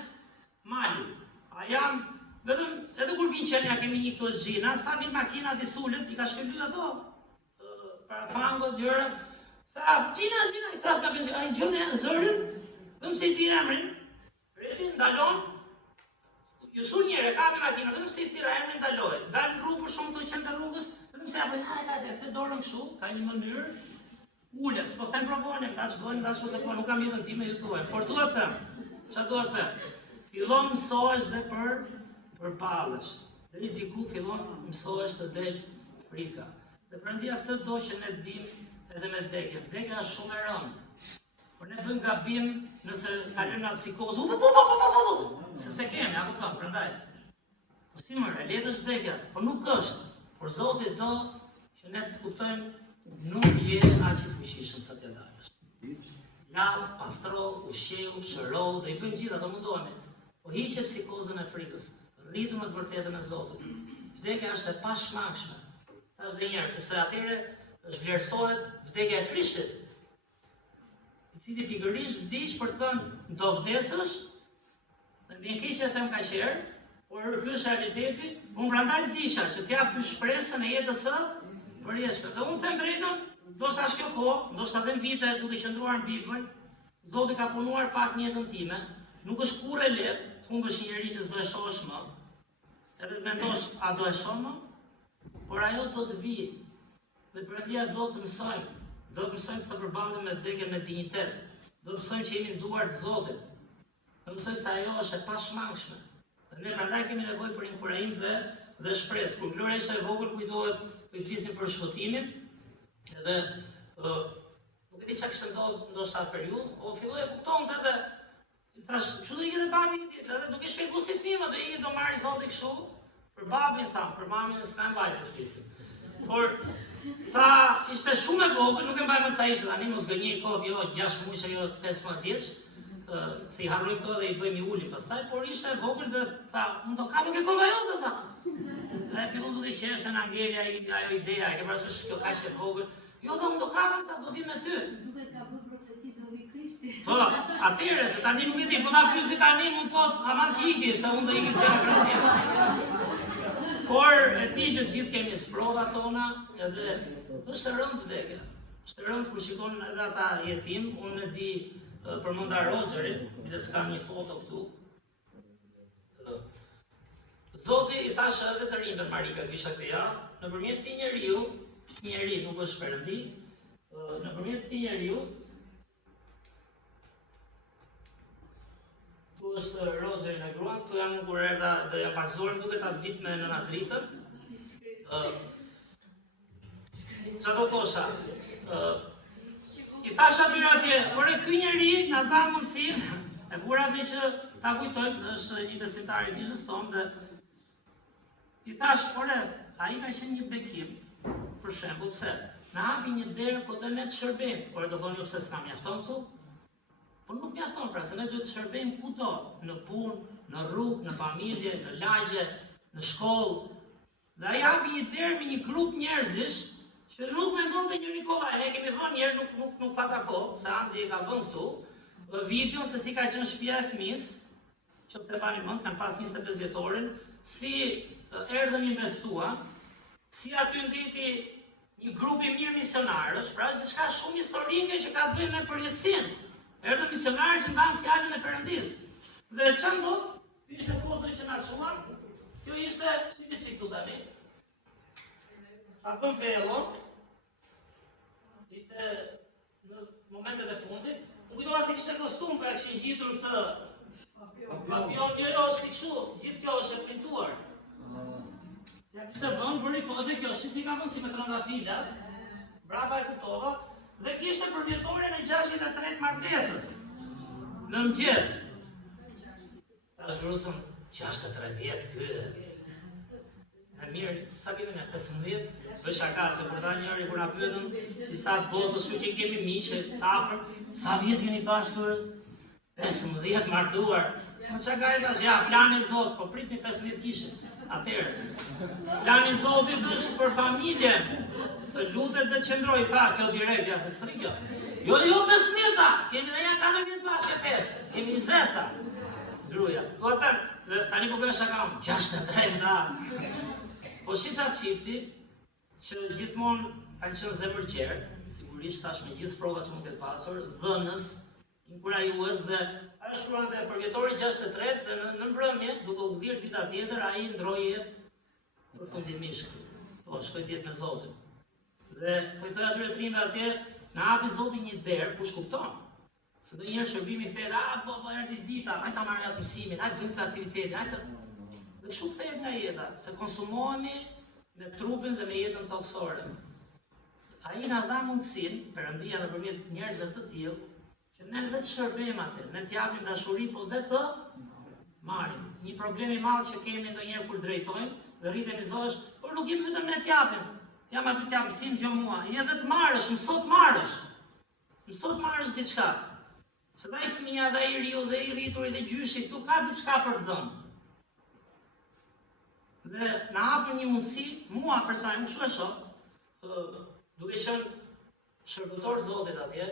malit, a jam, vetëm, edhe kur vinë qenja kemi një këto zgjina, sa vinë makina disulet, I ka shkëlby ato, parafango, gjëra, sa, gjina, I thras ka përnë, a I gjone zërin, vëmë se I ti emrin, Zoti ndalon, ju sul njëre, ka me makinë, vetëm se i thira emrin ndaloj. Dalë në rrugë për shumë të qenë të rrugës, vetëm se apo hajde, the dorën kështu, ka një mënyrë, ule, s'po them provonim, ta ç'bojnë, ta ç'po se po, nuk kam jetën time ju tuaj. Por dua të them, ç'a dua të them? Fillon mësohesh dhe për ballesh. Deri diku fillon mësohesh të del frika. Dhe Perëndia këtë do që ne dim edhe me vdekje. Vdekja është shumë e rëndë. Por ne bëjmë gabim nëse kalojmë në psikozë, se kemi, a kupton, prandaj. Po si më, e letë është vdekja, por nuk është. Por Zoti do që ne të kuptojmë nuk je aq i fuqishëm sa t'ja dalësh. Lau, pastro, ushqeu, shërohu, dhe i bëjmë gjitha, do mundohemi. Po hiqe psikozën e frikës, rritu në të vërtetën e Zotit. Vdekja është e pashmangshme. Thash dhe njerë, sepse atyre është vlerësohet vdekja e Krishtit, i cili pikërisht vdiq për të thënë do vdesësh, dhe vjen keq që e them kaq herë, por ky është realiteti. Unë prandaj vdisha që t'jap ky shpresën e jetës së përjetshme. Dhe unë them drejtën, ndoshta është kjo kohë, ndoshta dhe vite duke qëndruar në Bibël, Zoti ka punuar pak në jetën time, nuk është kurrë e lehtë të humbësh një njerëz që s'do e shohësh më. Edhe të mendosh, a do e shoh më? Por ajo do të vijë. Dhe Perëndia do të mësojmë të përballemi me vdekjen me dinjitet. Do të mësojmë që jemi nduar të Zotit. Do të mësojmë se ajo është e pashmangshme. Dhe ne prandaj kemi nevojë për inkurajim dhe shpresë. Kur Gloria ishte e vogël kujtohet, po i flisnin për shpëtimin. Edhe nuk e di çka kishte ndodhur ndoshta atë periudhë, o filloi e kuptonte edhe i thash, "Çu do ikë te babi i tjetër?" Edhe duke shpjeguar si fëmijë, do ikë do marrë Zoti kështu. Për babin tham, për mamin s'kam vajtë të flisim. Por tha, ishte shumë e vogël, nuk e mbaj mend sa ishte tani, mos gënjej kot, jo 6 muaj, jo 15 vjeç, se i harrojmë to dhe i bëjmë i ulim pastaj, por ishte e vogël dhe tha, "Unë do kapë ke koma jote", tha. Dhe fillon duke qeshën Angelia, ajo ideja, e ke parasysh kjo kaq e vogël. Jo, tha, "Unë do kapë, ta do vi me ty." Duket ka bërë profeci do vi Krishti. Po, atëherë se tani nuk e di, po ta pyesi tani mund thot, "Aman ti iki, se unë do ikim te Krishti." Por e ti që gjithë kemi sprova tona, edhe është e rëndë vdekja. Është e rëndë kur shikon edhe ata jetim, unë e di përmenda Rogerin, biles kam një foto këtu. Zoti i thashë edhe të rinjve Marika kisha këtë javë, nëpërmjet këtij njeriu, njeri nuk është Perëndi, nëpërmjet këtij njeriu, tu është Roger në gruan, këtu janë kur erdha dhe ja pakzuar duket atë vit me nëna Dritën. Qa do thosha? I thasha atyre atje, ore ky njeri na dha mundësinë, e vura me që ta kujtojmë se është një besimtar i Bibëlës tonë dhe i thash, ore, ai ka qenë një bekim, për shembull, pse? Na hapi një derë, po dhe ne të shërbejmë. Ore do thoni jo pse s'na mjafton këtu? Por nuk mjafton, pra se ne duhet të shërbejmë kudo, në punë, në rrugë, në familje, në lagje, në shkollë. Dhe ai hapi një derë me një grup njerëzish që nuk mendonte njëri kollaj. Ne kemi thënë njerë nuk fata kohë, se Andi e ka vënë këtu, videon se si ka qenë shtëpia e fëmisë, që pse bani mend, kanë pas 25 vjetorin, si erdhën investuan, si aty ndeti një grup i mirë misionarësh, pra është diçka shumë historike që ka të bëjë me përjetësinë. Erdhën misionarë që ndanë fjalën e Perëndisë. Dhe ç'a ndodh? Ishte foto që na çuan. Kjo ishte si një çik këtu tani. A bën vellon. Ishte në momentet e fundit. Nuk kujtoha se kishte kostum, pra kishin gjitur këtë papion, jo, si kështu, gjithë kjo është e printuar. Ja kishte vënë bëri foto dhe kjo si ka vënë si me trëndafila. Brapa e kuptova. Dhe kishte për vjetorin e 63 martesës. Në mëngjes. Ta zhrusëm 63 vjetë ky. E mirë, sa kemi ne 15? Bëj shaka se kur ta njëri kur na pyetën disa botës që kemi miqë të afër, sa vjet jeni bashkë? 15 martuar. Po çka ka tash? Ja, plani i Zotit, po pritni 15 kishë. Atëherë. Plani i Zotit është për familjen. Të lutet dhe qëndroj, tha, kjo direkt, ja se sri kjo. Jo, 15, kemi dhe ja 4 vjetë bashkë e 5, kemi 20. Gruja. Do atë, tani po bëjë shaka, 63, da. Po shi qatë qifti, që gjithmonë kanë qenë zemër qerë, sigurisht tash me gjithë provat që mund këtë pasur, dhënës, inkurajues dhe ai shkruan dhe për vjetorin 63 dhe në mbrëmje, duke u kthyer dita tjetër, ai ndroi jetë përfundimisht. Po, shkoi jetë me Zotin. Dhe po i thoj atyre të rinjve atje, na hapi Zoti një derë, kush kupton? Se ndonjëherë shërbimi thënë, po erdhi dita, hajde ta marrim atë mësimin, hajde bëjmë këtë aktivitet, hajde. Dhe kështu kthehet nga jeta, se konsumohemi me trupin dhe me jetën toksore. Ai na dha mundësinë, Perëndia nëpërmjet njerëzve të tillë, që ne vetë shërbejmë atë, ne t'japim dashuri, po dhe të marrim. Një problem i madh që kemi ndonjëherë kur drejtojmë dhe rritemi zosh, por nuk jemi vetëm ne t'japim. Jam aty t'jap mësim gjë mua, je edhe të marrësh, mëso të marrësh. Mëso të marrësh diçka. Se dhe i fëmija, dhe i riu, dhe i rrituri, dhe gjyshi, këtu ka diçka për të dhënë. Dhe na hapën një mundësi, mua personalisht nuk e shoh, duke qenë shërbëtor Zotit atje,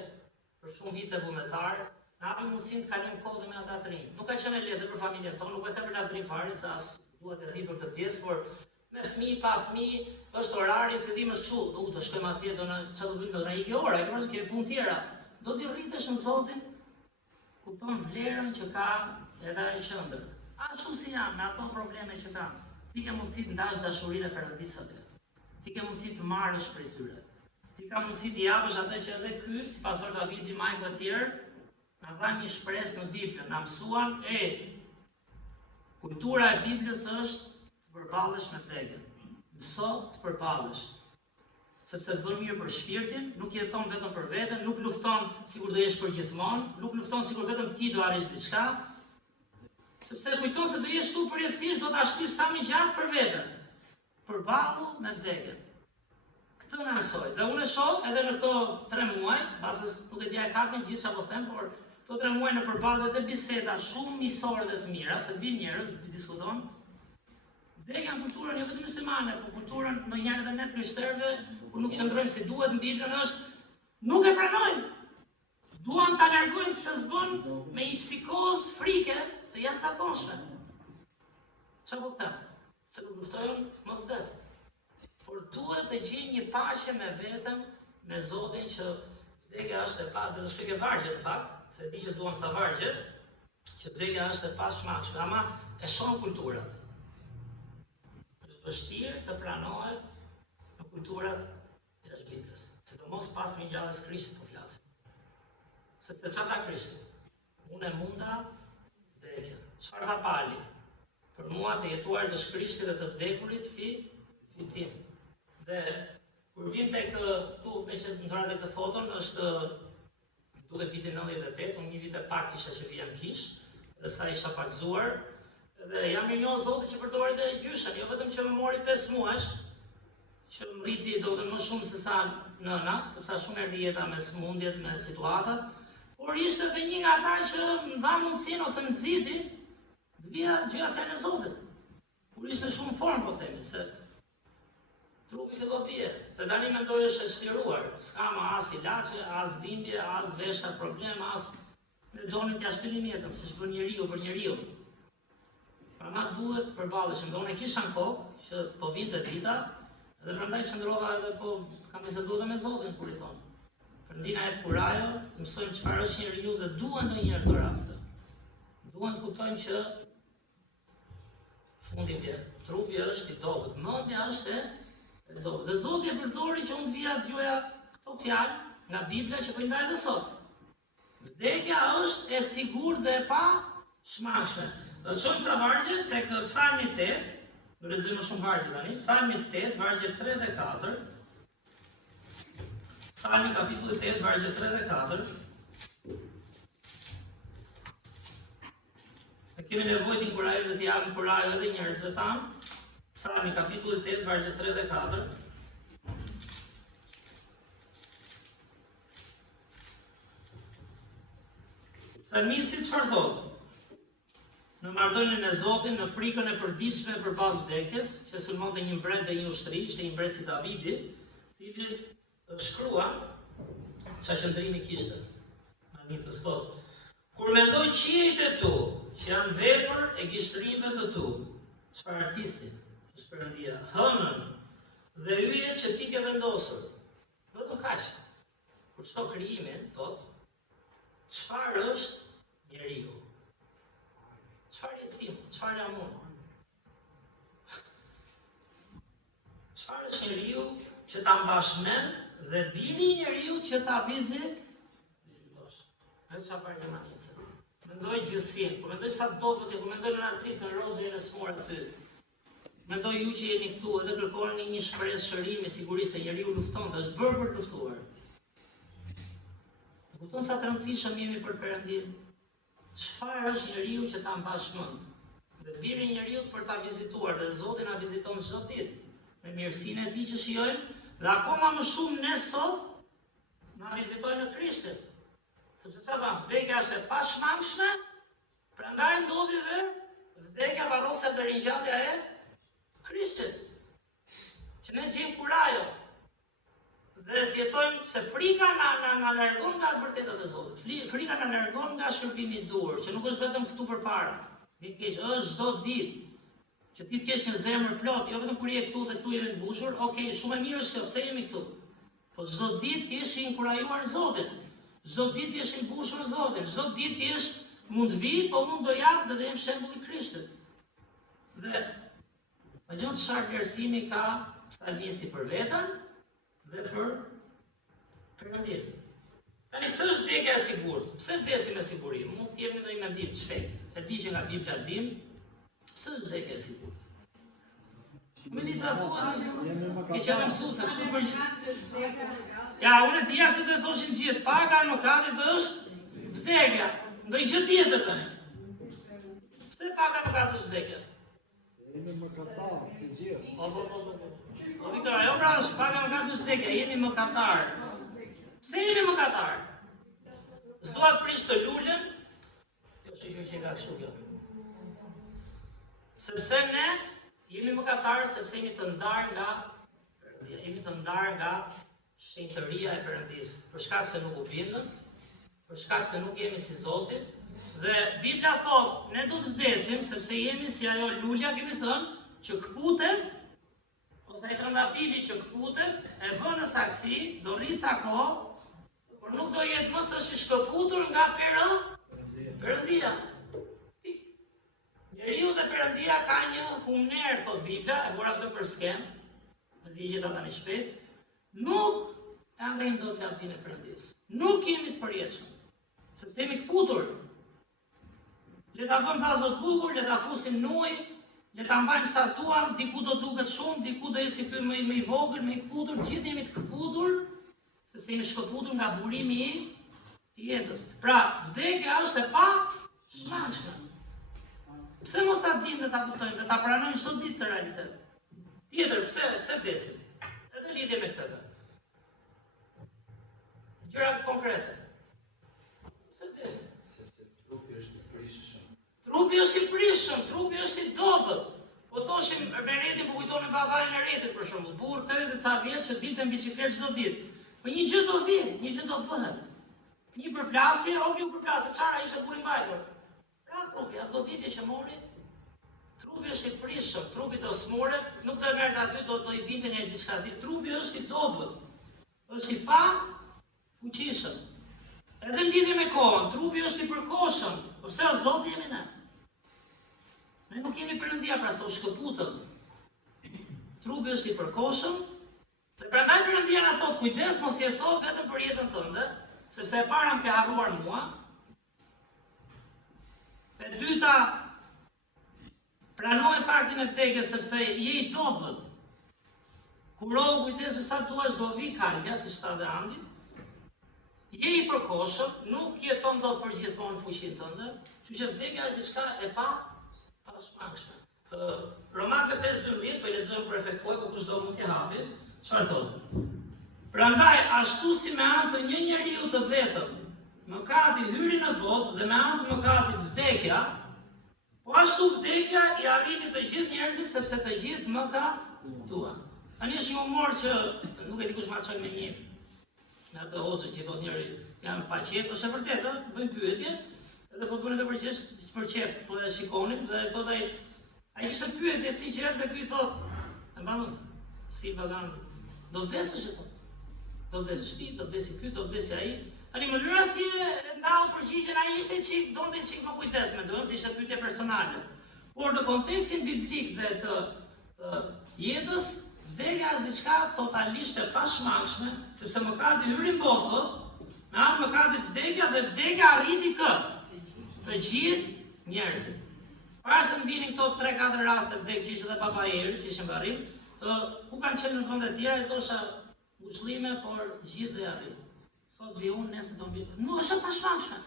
për shumë vite vullnetar, na hapën mundësinë të kalojmë kohë me ata të rinj. Nuk ka qenë lehtë për familjen tonë, nuk e them për lavdrim fare, se as duhet të di për këtë pjesë, por me fëmijë, pa fëmijë, është orari, fillim është kështu, do shkojmë atje, çfarë do bëjmë, do na ikë ora, kemi punë tjera. Do t'i rritesh në Zotin, kupton vlerën që ka edhe ai qendër. Ashtu si janë me ato probleme që kanë. Ti ke mundësi të ndash dashurinë e Perëndisë atë. Ti ke mundësi të marrësh prej tyre. Ti ka mundësi të japësh atë që edhe ky, si pastor Davidi, Majk dhe të tjerë, na dhanë një shpresë në Biblë, na mësuan, kultura e Biblës është të përballesh me vdekjen. Mëso të përballesh. Sepse të bën mirë për shpirtin, nuk jeton vetëm për veten, nuk lufton sikur do jesh për gjithmonë, nuk lufton sikur vetëm ti do arrish diçka. Sepse kujton se do jesh tu përjetësisht, do ta shtysh sa më gjatë për veten. Përballu me vdekjen. Këtë na mësoi. Dhe unë e shoh edhe në këto 3 muaj, mbase nuk e di a kapin gjithë çfarë po them, por këto 3 muaj në përballje të biseda shumë miqësore dhe të mira, se vin njerëz, diskuton. Vdekja në kulturën jo vetëm muslimane, por kulturën ndonjëherë edhe ne të krishterëve, kur nuk qëndrojmë si duhet në Biblën është nuk e pranojmë. Duam ta largojmë se s'bën me një psikozë frike të jashtëzakonshme. Çfarë po them? Se nuk luftojmë mos vdes. Por duhet të gjejmë një paqe me veten, me Zotin, që vdekja është e pa, dhe të shkojë ke vargje në fakt, se di që duam sa vargje, që vdekja është e pashmangshme, ama e shohim kulturat. Vështirë të pranohet në kulturat jashtë Biblës. Sidomos pas ringjalljes Krishtit po flasim. Sepse çfarë tha Krishti? Unë e munda vdekjen. Çfarë tha Pali? Për mua të jetuar të Krishtit dhe të vdekurit fitim. Dhe kur vim tek këtu me që nxorrat këtë foton, është duke vitin 98, unë një vit e pak kisha që vija në Kish, dhe sa isha pak gëzuar. Dhe jam mirënjohës Zotit që përdori dhe gjyshen, jo vetëm që më mori 5 muash, që më rriti do të më shumë se sa nëna, sepse shumë e rjeta me smundjet, me situatat, por ishte dhe një nga ata që më dha mundësinë ose më nxiti të vija gjëja fjalën e Zotit. Kur ishte shumë formë, po themi, se trupi fillo bie. Dhe tani mendoj është e çliruar, s'ka më as ilaçe, as dhimbje, as veshka problem, as me donin t'ja shtynim jetën, se shbën njeriu për njeriu. Prandaj duhet të përballeshim. Dhe unë kisha në kokë që po vinte dita, dhe prandaj qëndrova edhe po kam biseduar me Zotin kur i thonë. Perëndina e kurajo, të mësojmë çfarë është njeriu dhe duhen ndonjëherë këto raste. Duhen të kuptojmë që fundi vjen. Trupi është i dobët, mendja është e dobët. Dhe Zoti e përdori që unë të vija dëgjoja këto fjalë nga Bibla që po i ndaj edhe sot. Vdekja është e sigurt dhe e pa shmangshme. Dhe të shohim ca vargje tek Psalmi 8, do lexojmë shumë vargje tani. Psalmi 8, vargje 3 dhe 4. Psalmi kapitulli 8, vargje 3 dhe 4. Ne kemi nevojë të inkurajojmë dhe të japim kurajë edhe njerëzve tanë. Psalmi kapitulli 8, vargje 3 dhe 4. Psalmisti çfarë thotë? Në marrëdhënien e Zotit, në frikën e përditshme përballë vdekjes, që sulmonte një mbret dhe një ushtri, ishte një mbret si Davidi, i cili shkrua çfarë qëndrimi kishte. Anitës thotë: kur mendoj qiejt e tu, që janë vepër e gishtrimeve të tu, çfarë artisti është Perëndia, hënën dhe yjet që ti ke vendosur. Vetëm kaq. Kur shoh krijimin, thotë, çfarë është njeriu? Çfarë je ti? Çfarë jam unë? Çfarë është njeriu që ta mbash mend dhe biri i njeriu që ta vizitosh? Dhe çfarë parë ke manicë? Mendoj gjithësinë, po mendoj sa dobët e, po mendoj në atrit në rozë e në smurë aty. Mendoj ju që jeni këtu edhe kërkoni një shpresë shërimi, sigurisë se njeriu lufton, është bërë për luftuar. E kupton sa të rëndësishëm jemi për Perëndin? Çfarë është njeriu që ta mbash mend? Dhe biri i njeriu për ta vizituar, dhe Zoti na viziton çdo ditë me mirësinë e tij që shijojmë, dhe akoma më shumë ne sot na vizitojnë në Krishtin. Sepse çfarë thamë, vdekja është e pashmangshme, prandaj ndodhi dhe vdekja varrose dhe ringjallja e Krishtit. Që ne gjejmë kurajo dhe të jetojmë se frika na largon nga të vërtetat e Zotit. Frika na largon nga shërbimi i dur, që nuk është vetëm këtu përpara. Është çdo ditë që ti të kesh një zemër plot, jo vetëm kur je këtu dhe këtu jemi të mbushur, okay, shumë e mirë është kjo, pse jemi këtu. Po çdo ditë ti je i inkurajuar në Zotin. Çdo ditë ti je i mbushur në Zotin. Çdo ditë ti je mund të vi, po mund do jap dhe jem shembull i Krishtit. Dhe ma gjonë çfarë vlerësimi ka psalmisti për veten dhe për Perëndin. Tani pse është vdekja e sigurt? Pse vdesim me siguri? Mund të jemi në një mendim të shpejt. E di që nga Bibla dim, pse është vdekja e sigurt? Milica thua, e që edhe mësuese, kështu përgjithë. Ja, unë e tjerë të thoshin gjithë, paga e mëkatit është vdekja. Ndonjë gjë tjetër tani. Pse paga e mëkatit është vdekja? Jemi mëkatar, të gjithë. O Viktor, ajo pra është paga e mëkatit është vdekja, jemi mëkatar. Pse jemi mëkatar? S'dua të prish të lulën, jo shiqur që ka kështu kjo. Sepse ne jemi mëkatar, sepse jemi të ndarë nga Perëndia, jemi të ndarë nga shenjtëria e Perëndis, për shkak se nuk u bindëm, për shkak se nuk jemi si Zoti, dhe Bibla thot, ne do të vdesim sepse jemi si ajo lulja, kemi thënë, që kputet, ose ai trëndafili që kputet, e vën në saksi, do rrit sa kohë, por nuk do jetë mos është i shkëputur nga Perëndia. Njeriu dhe Perëndia ka një humner, thot Bibla, e vura këtë për skem, me zgjidhjet ata tani shpejt, nuk e arrijmë dot lavdinë e Perëndis. Nuk jemi të përjetshëm, sepse jemi kputur. Le ta vëmë vazot bukur, le ta fusim në ujë, le ta mbajmë sa duam, diku do duket shumë, diku do jetë si ky më i vogël, më i kputur, gjithë jemi të kputur, sepse jemi shkëputur nga burimi i jetës. Pra, vdekja është e pashmangshme. Pse mos ta dimë dhe ta kuptojmë, dhe ta pranojmë çdo ditë të realitet? Tjetër, pse vdesim? Edhe lidhje me këtë. Gjëra konkrete. Pse vdesim? Sepse trupi është i prishshëm. Trupi është i prishshëm, trupi është i dobët. Po thoshim Mereti po kujtonin babain e Retit për shembull, burr 80 ca vjeç që dilte në biçikletë çdo ditë. Po një gjë do vi, një gjë do bëhet. Një përplasje, u përplasje, çfarë ishte burri mbajtur? Pra trupi, atë goditje që mori, trupi është i prishëm, trupi të smuret, nuk do e merrte aty, do i vinte një diçka. Trupi është i dobët, është i pa fuqishëm. Edhe në lidhje me kohën, trupi është i përkohshëm, po pse o Zoti jemi ne? Ne nuk jemi Perëndia, pra se u shkëputëm. Trupi është i përkohshëm, dhe prandaj Perëndia na thot kujdes mos jeto vetëm për jetën tënde, sepse e para më ke harruar mua. E dyta, pranoj faktin e vdekjes sepse je i dobët. Kurohu kujdes sa duash do vi kalbja, si shtatë dhe Andi. Je i përkohshëm, nuk jeton dot për gjithmonë fuqinë tënde, kështu që vdekja është diçka e pashmangshme. Romakëve 5:12, po i lexojmë për efekt po kushdo mund t'i hapi, çfarë thotë? Prandaj ashtu si me anë të një njeriu të vetëm, mëkati hyri në botë dhe me anë të mëkatit vdekja, po ashtu vdekja i arriti të gjithë njerëzit sepse të gjithë mëkatuan. Tani është një humor që nuk e di kush ma çon me një. Në atë hoxhë që thot njëri, jam pa qef, është e vërtetë, bëjmë pyetje, edhe po bënë edhe për qef, po e shikonim, dhe thot ai kishte pyetje sinqert dhe ky thot, e mbanut, si vagant, do vdesësh e thot. Do vdesësh ti, do vdesi ky, do vdesi ai, Tani mënyra si e ndau përgjigjen ai ishte çik donte çik më kujdesme, do se ishte pyetje personale. Por në kontekstin biblik dhe të jetës, vdekja është diçka totalisht e pashmangshme, sepse mëkati hyri në botë, thot, me anë mëkatit vdekja dhe vdekja arriti kë? Të gjithë njerëzit. Para se më vinin këto 3-4 raste vdekje që ishte dhe papa Eri, që ishte në arrim, ku kanë qenë në vende të tjera, e thosha ngushëllime, por gjithë dhe arrit. Sot vi unë, nesër do mbi. Nuk është pashmangshme.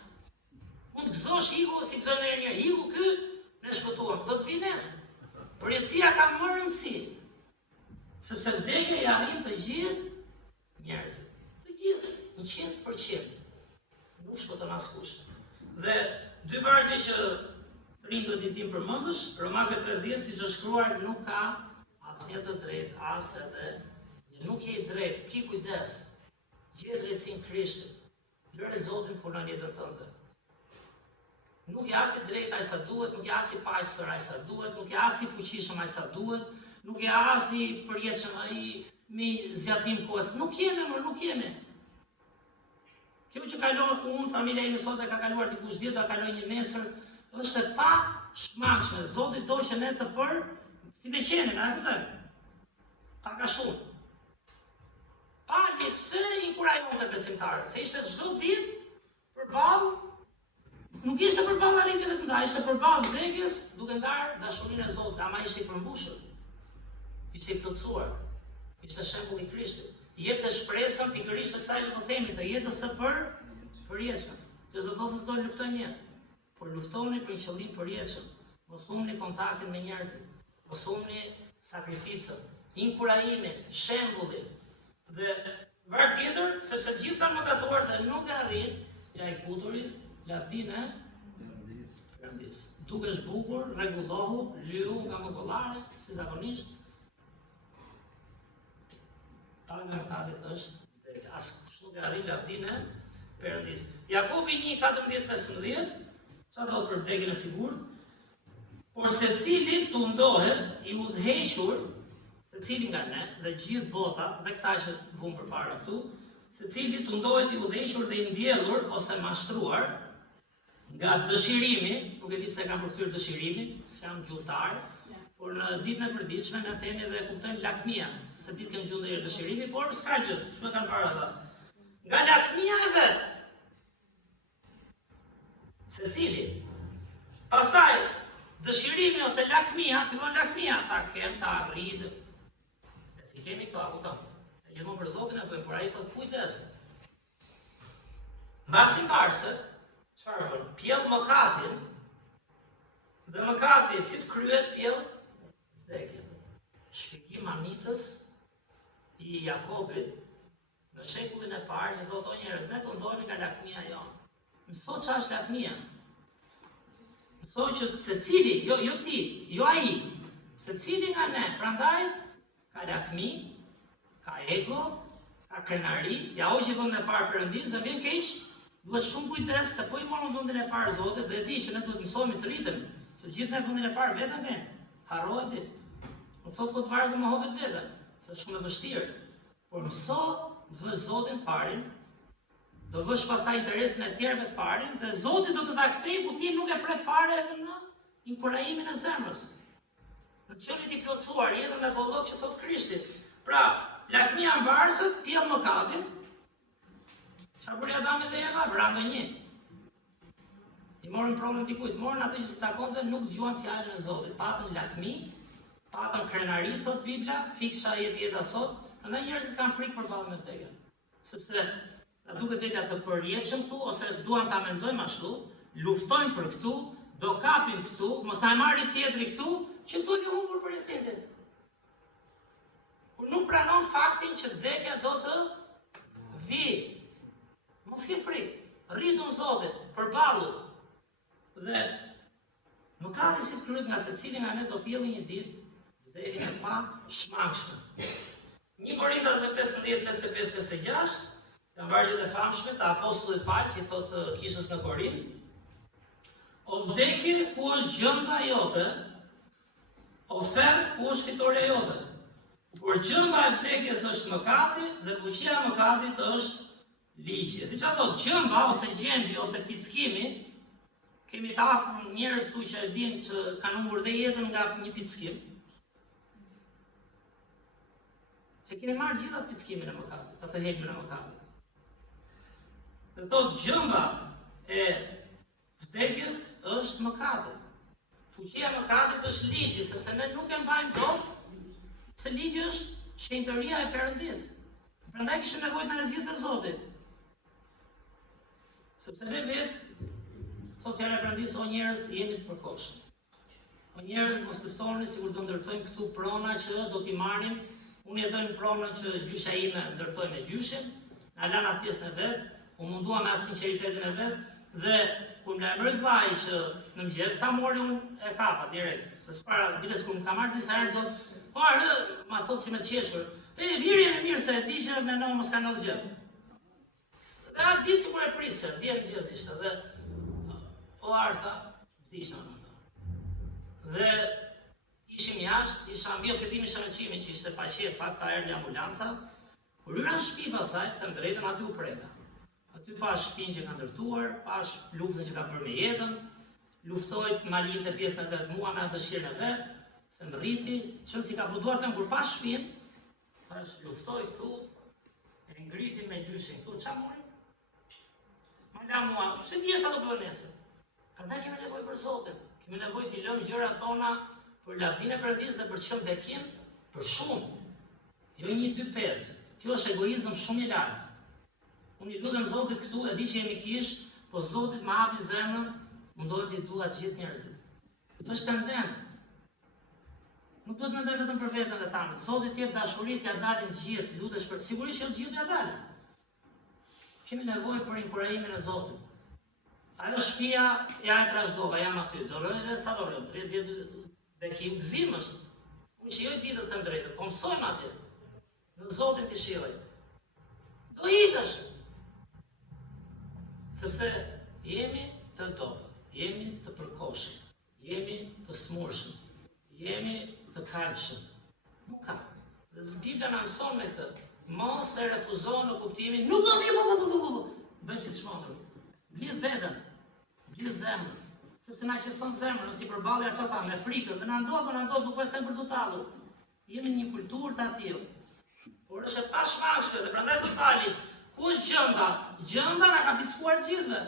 Mund të gëzosh hiku, si gëzon njëri një hiku ky, ne shpëtuam, do të vi nesër. Përjetësia ka më rëndësi. Sepse vdekja i arrin të gjithë njerëzit. Të gjithë, 100%. Nuk shpëton askush. Dhe dy vargje që të rinë do t'i tim përmendësh, Romakëve 3:10, siç është shkruar, nuk ka asnjë të drejtë, as edhe nuk je i drejtë, ki kujdes. Gjej drejtësinë Krishtit. Lëre Zotin punon jetën tënde. Nuk je as i drejtë ai sa duhet, nuk je as i paqësor ai sa duhet, nuk je as i fuqishëm ai sa duhet, nuk je as i përjetshëm ai me zgjatim kohës. Nuk jemi, nuk jemi. Kjo që kalon unë, familja ime sot e ka kaluar dikush ditë, do kaloj një nesër, është e pa shmangshme. Zoti do që ne të si me qenin, a e kupton? Pa ka shumë. Pali, pse inkurajon të besimtarët? Se ishte çdo ditë përballë, nuk ishte përballë arritjeve të mëdha, ishte përballë vdekjes, duke ndarë dashurinë e Zotit, ama ishte i përmbushur. Ishte i plotësuar. Ishte shembulli i Krishtit. Jepte shpresën pikërisht të kësaj që po themi, të jetës së përjetshme. Kjo do të thotë se s'do luftojnë jetë, por luftoni për një qëllim përjetshëm. Mos humni kontaktin me njerëzit, mos humni sakrificën, inkurajimin, shembullin. Dhe varg tjetër, sepse gjithë kanë mëkatuar dhe nuk e arrin, ja i kuturit, lavdinë e Perëndis. Dukesh bukur, rregullohu, lyu nga mëkollare, si zakonisht. Ta nga mëkatit është, as nuk e arrin lavdinë e Perëndis. Jakobi 1:14-15, çfarë thotë për vdekjen e sigurt? Por secili tundohet i udhëhequr, secili nga ne dhe gjithë bota, dhe këta që vun përpara këtu, secili tundohet i udhëhequr dhe i ndjellur ose mashtruar nga dëshirimi, nuk e di pse kam përkthyer dëshirimin, s'jam gjuhëtar, por në ditën e përditshme ne themi dhe kuptojmë lakmia, se ditë kemi gjuhë ndër dëshirimi, por s'ka gjë, kështu e kanë para ata. Nga lakmia e vet. Secili. Pastaj dëshirimi ose lakmia, fillon lakmia, ta kem, ta arrit. Si kemi këto, a kupton? E gjithmonë për Zotin e bëjmë, por ai thotë kujdes. Mbasi mbarset, çfarë bën? Pjell mëkatin, dhe mëkati si të kryet pjell vdekjen. Shpjegim Anitës i Jakobit në shekullin e parë që thotë o njerëz, ne të ndohemi nga lakmia jonë. Mëso çfarë është lakmia. Mëso që secili, jo ti, jo ai, secili nga ne, prandaj ka lakmi, ka ego, ka krenari, ja o që vëndën e parë Perëndis dhe vjen keq, duhet shumë kujdes se po i morëm vëndin e parë Zotit dhe di që ne duhet mësojmë të rritemi, se gjithë ne vëndin e parë vetëm vjen, harrohet dit. Nuk thotë këtë vargu më hovet vete, se është shumë e vështirë, por mëso të vësh Zotin të parin, do vësh pastaj interesin e tjerëve të parin, dhe Zoti do të ta kthejë ku ti nuk e pret fare edhe në inkurajimin e zemrës. Në qëllit i plotësuar, jetën me bollok që thot Krishti. Pra, lakmia mbarset, pjell mëkatin. Çfarë bëri Adami dhe Eva? Vranë një. I morën pronën dikujt, morën atë që si takonte, nuk dëgjuan fjalën e Zotit. Patën lakmi, patën krenari, thot Bibla, fiksa jep jeta sot, prandaj njerëzit kanë frikë përballë me vdekjen. Sepse na duket vetja të përjetshëm këtu, ose duam ta mendojmë ashtu, luftojmë për këtu, do kapim këtu, mos na marrin tjetri këtu, që të e humbur për jetësinë. Kur nuk pranon faktin që vdekja do të vi. Mos ke frikë, rritu në Zotin, përballu. Dhe mëkati si të kryet nga secili nga ne do pjelli një ditë, vdekjen e pa shmangshme. 1 Korintasve 15:55-56, janë vargjet e famshme të apostullit Paul që thotë kishës në Korint. O vdekje, ku është gjëmba jote? O ferë, ku është fitoria jote? Por gjëmba e vdekjes është mëkati dhe fuqia e mëkatit është ligji. Dhe që ato gjëmba, ose gjembi, ose pickimi, kemi të afër njerëz tu që e dinë që kanë humbur dhe jetën nga një pickim. E kemi marrë gjitha pickimin e mëkatit, atë helmin e mëkatit. Dhe thot gjëmba e vdekjes është mëkati. Fuqia e mëkatit është ligji, sepse ne nuk e mbajmë dot, se ligji është shenjtëria e Perëndis. Prandaj kishim nevojë të na zgjidhte Zoti. Sepse ne vetë, thot fjala e Perëndis, o njerëz, jemi të përkohshëm. O njerëz, mos luftoni sikur do ndërtojmë këtu prona që do t'i marrim. Unë jetoj në pronën që gjysha ime ndërtoj me gjyshin, na lan atë pjesën e vet, u mundua me atë sinqeritetin e vet, dhe kur më lajmëroi vllai që në mëngjes sa mori unë e kapa direkt. Se s'para biles kur më ka marrë disa herë thot, po ma thot si me të qeshur. Mirë se e di që me nëmë mos ka ndodhur gjë. Dhe atë ditë sikur e prisë, djetë mëngjes ishte dhe o Artha, vdishna në ta. Dhe ishim jashtë, isha mbi ofetimi shënëqimi që ishte pa qef, fakt tha erdhi ambulanca. Kur hyra në shtëpi pasaj, të më drejtën aty u preka. Aty pa shtëpinë që ka ndërtuar, pa luftën që ka bërë me jetën, luftoi ma linte pjesën e vet mua me atë dëshirën e vet, se më rriti, që si ka buduar të kur pa shtëpinë, thash luftoi këtu, e ngriti me gjyshin këtu, ç'a mori? Ma la mua, se di sa do bëj nesër. Prandaj kemi nevojë për Zotin, kemi nevojë t'i lëmë gjërat tona për lavdinë e Perëndisë dhe për të qenë bekim për shumë. Jo 1, 2, 5. Kjo është egoizëm shumë i lartë. Unë i lutem Zotit këtu, e di që jemi kish, po Zotit më hapi zemrën, mundohet t'i dua të gjithë njerëzit. Kjo është tendencë. Nuk duhet mendoj vetëm për veten e tanë. Zoti jep dashuri, t'ia dalin gjithë, lutesh për sigurisht që gjithë t'ia dalin. Kemi nevojë për inkurajimin e Zotit. Ajo shtëpia ja e trashëgova, jam aty. Do rroj edhe sa do rroj, 30 vjet bekim gëzim është. Unë shijoj ditët të drejtë, po mësojmë atje. Në Zotin t'i shijoj. Do ikësh. Sepse jemi të dobët, jemi të përkohshëm, jemi të smurshëm, jemi të kalpshëm. Nuk ka. Dhe Biblia na mëson me këtë. Mos e refuzon në kuptimin, nuk do vi, bëjmë si çmendur. Blidh veten, blidh zemrën. Sepse na qetëson zemrën, si përballja çata me frikën, dhe na ndodh, nuk po e them për të tallur. Jemi në një kulturë të tillë. Por është e pashmangshme dhe prandaj të tali, ku është gjëmba? Gjëmba na ka pickuar gjithëve.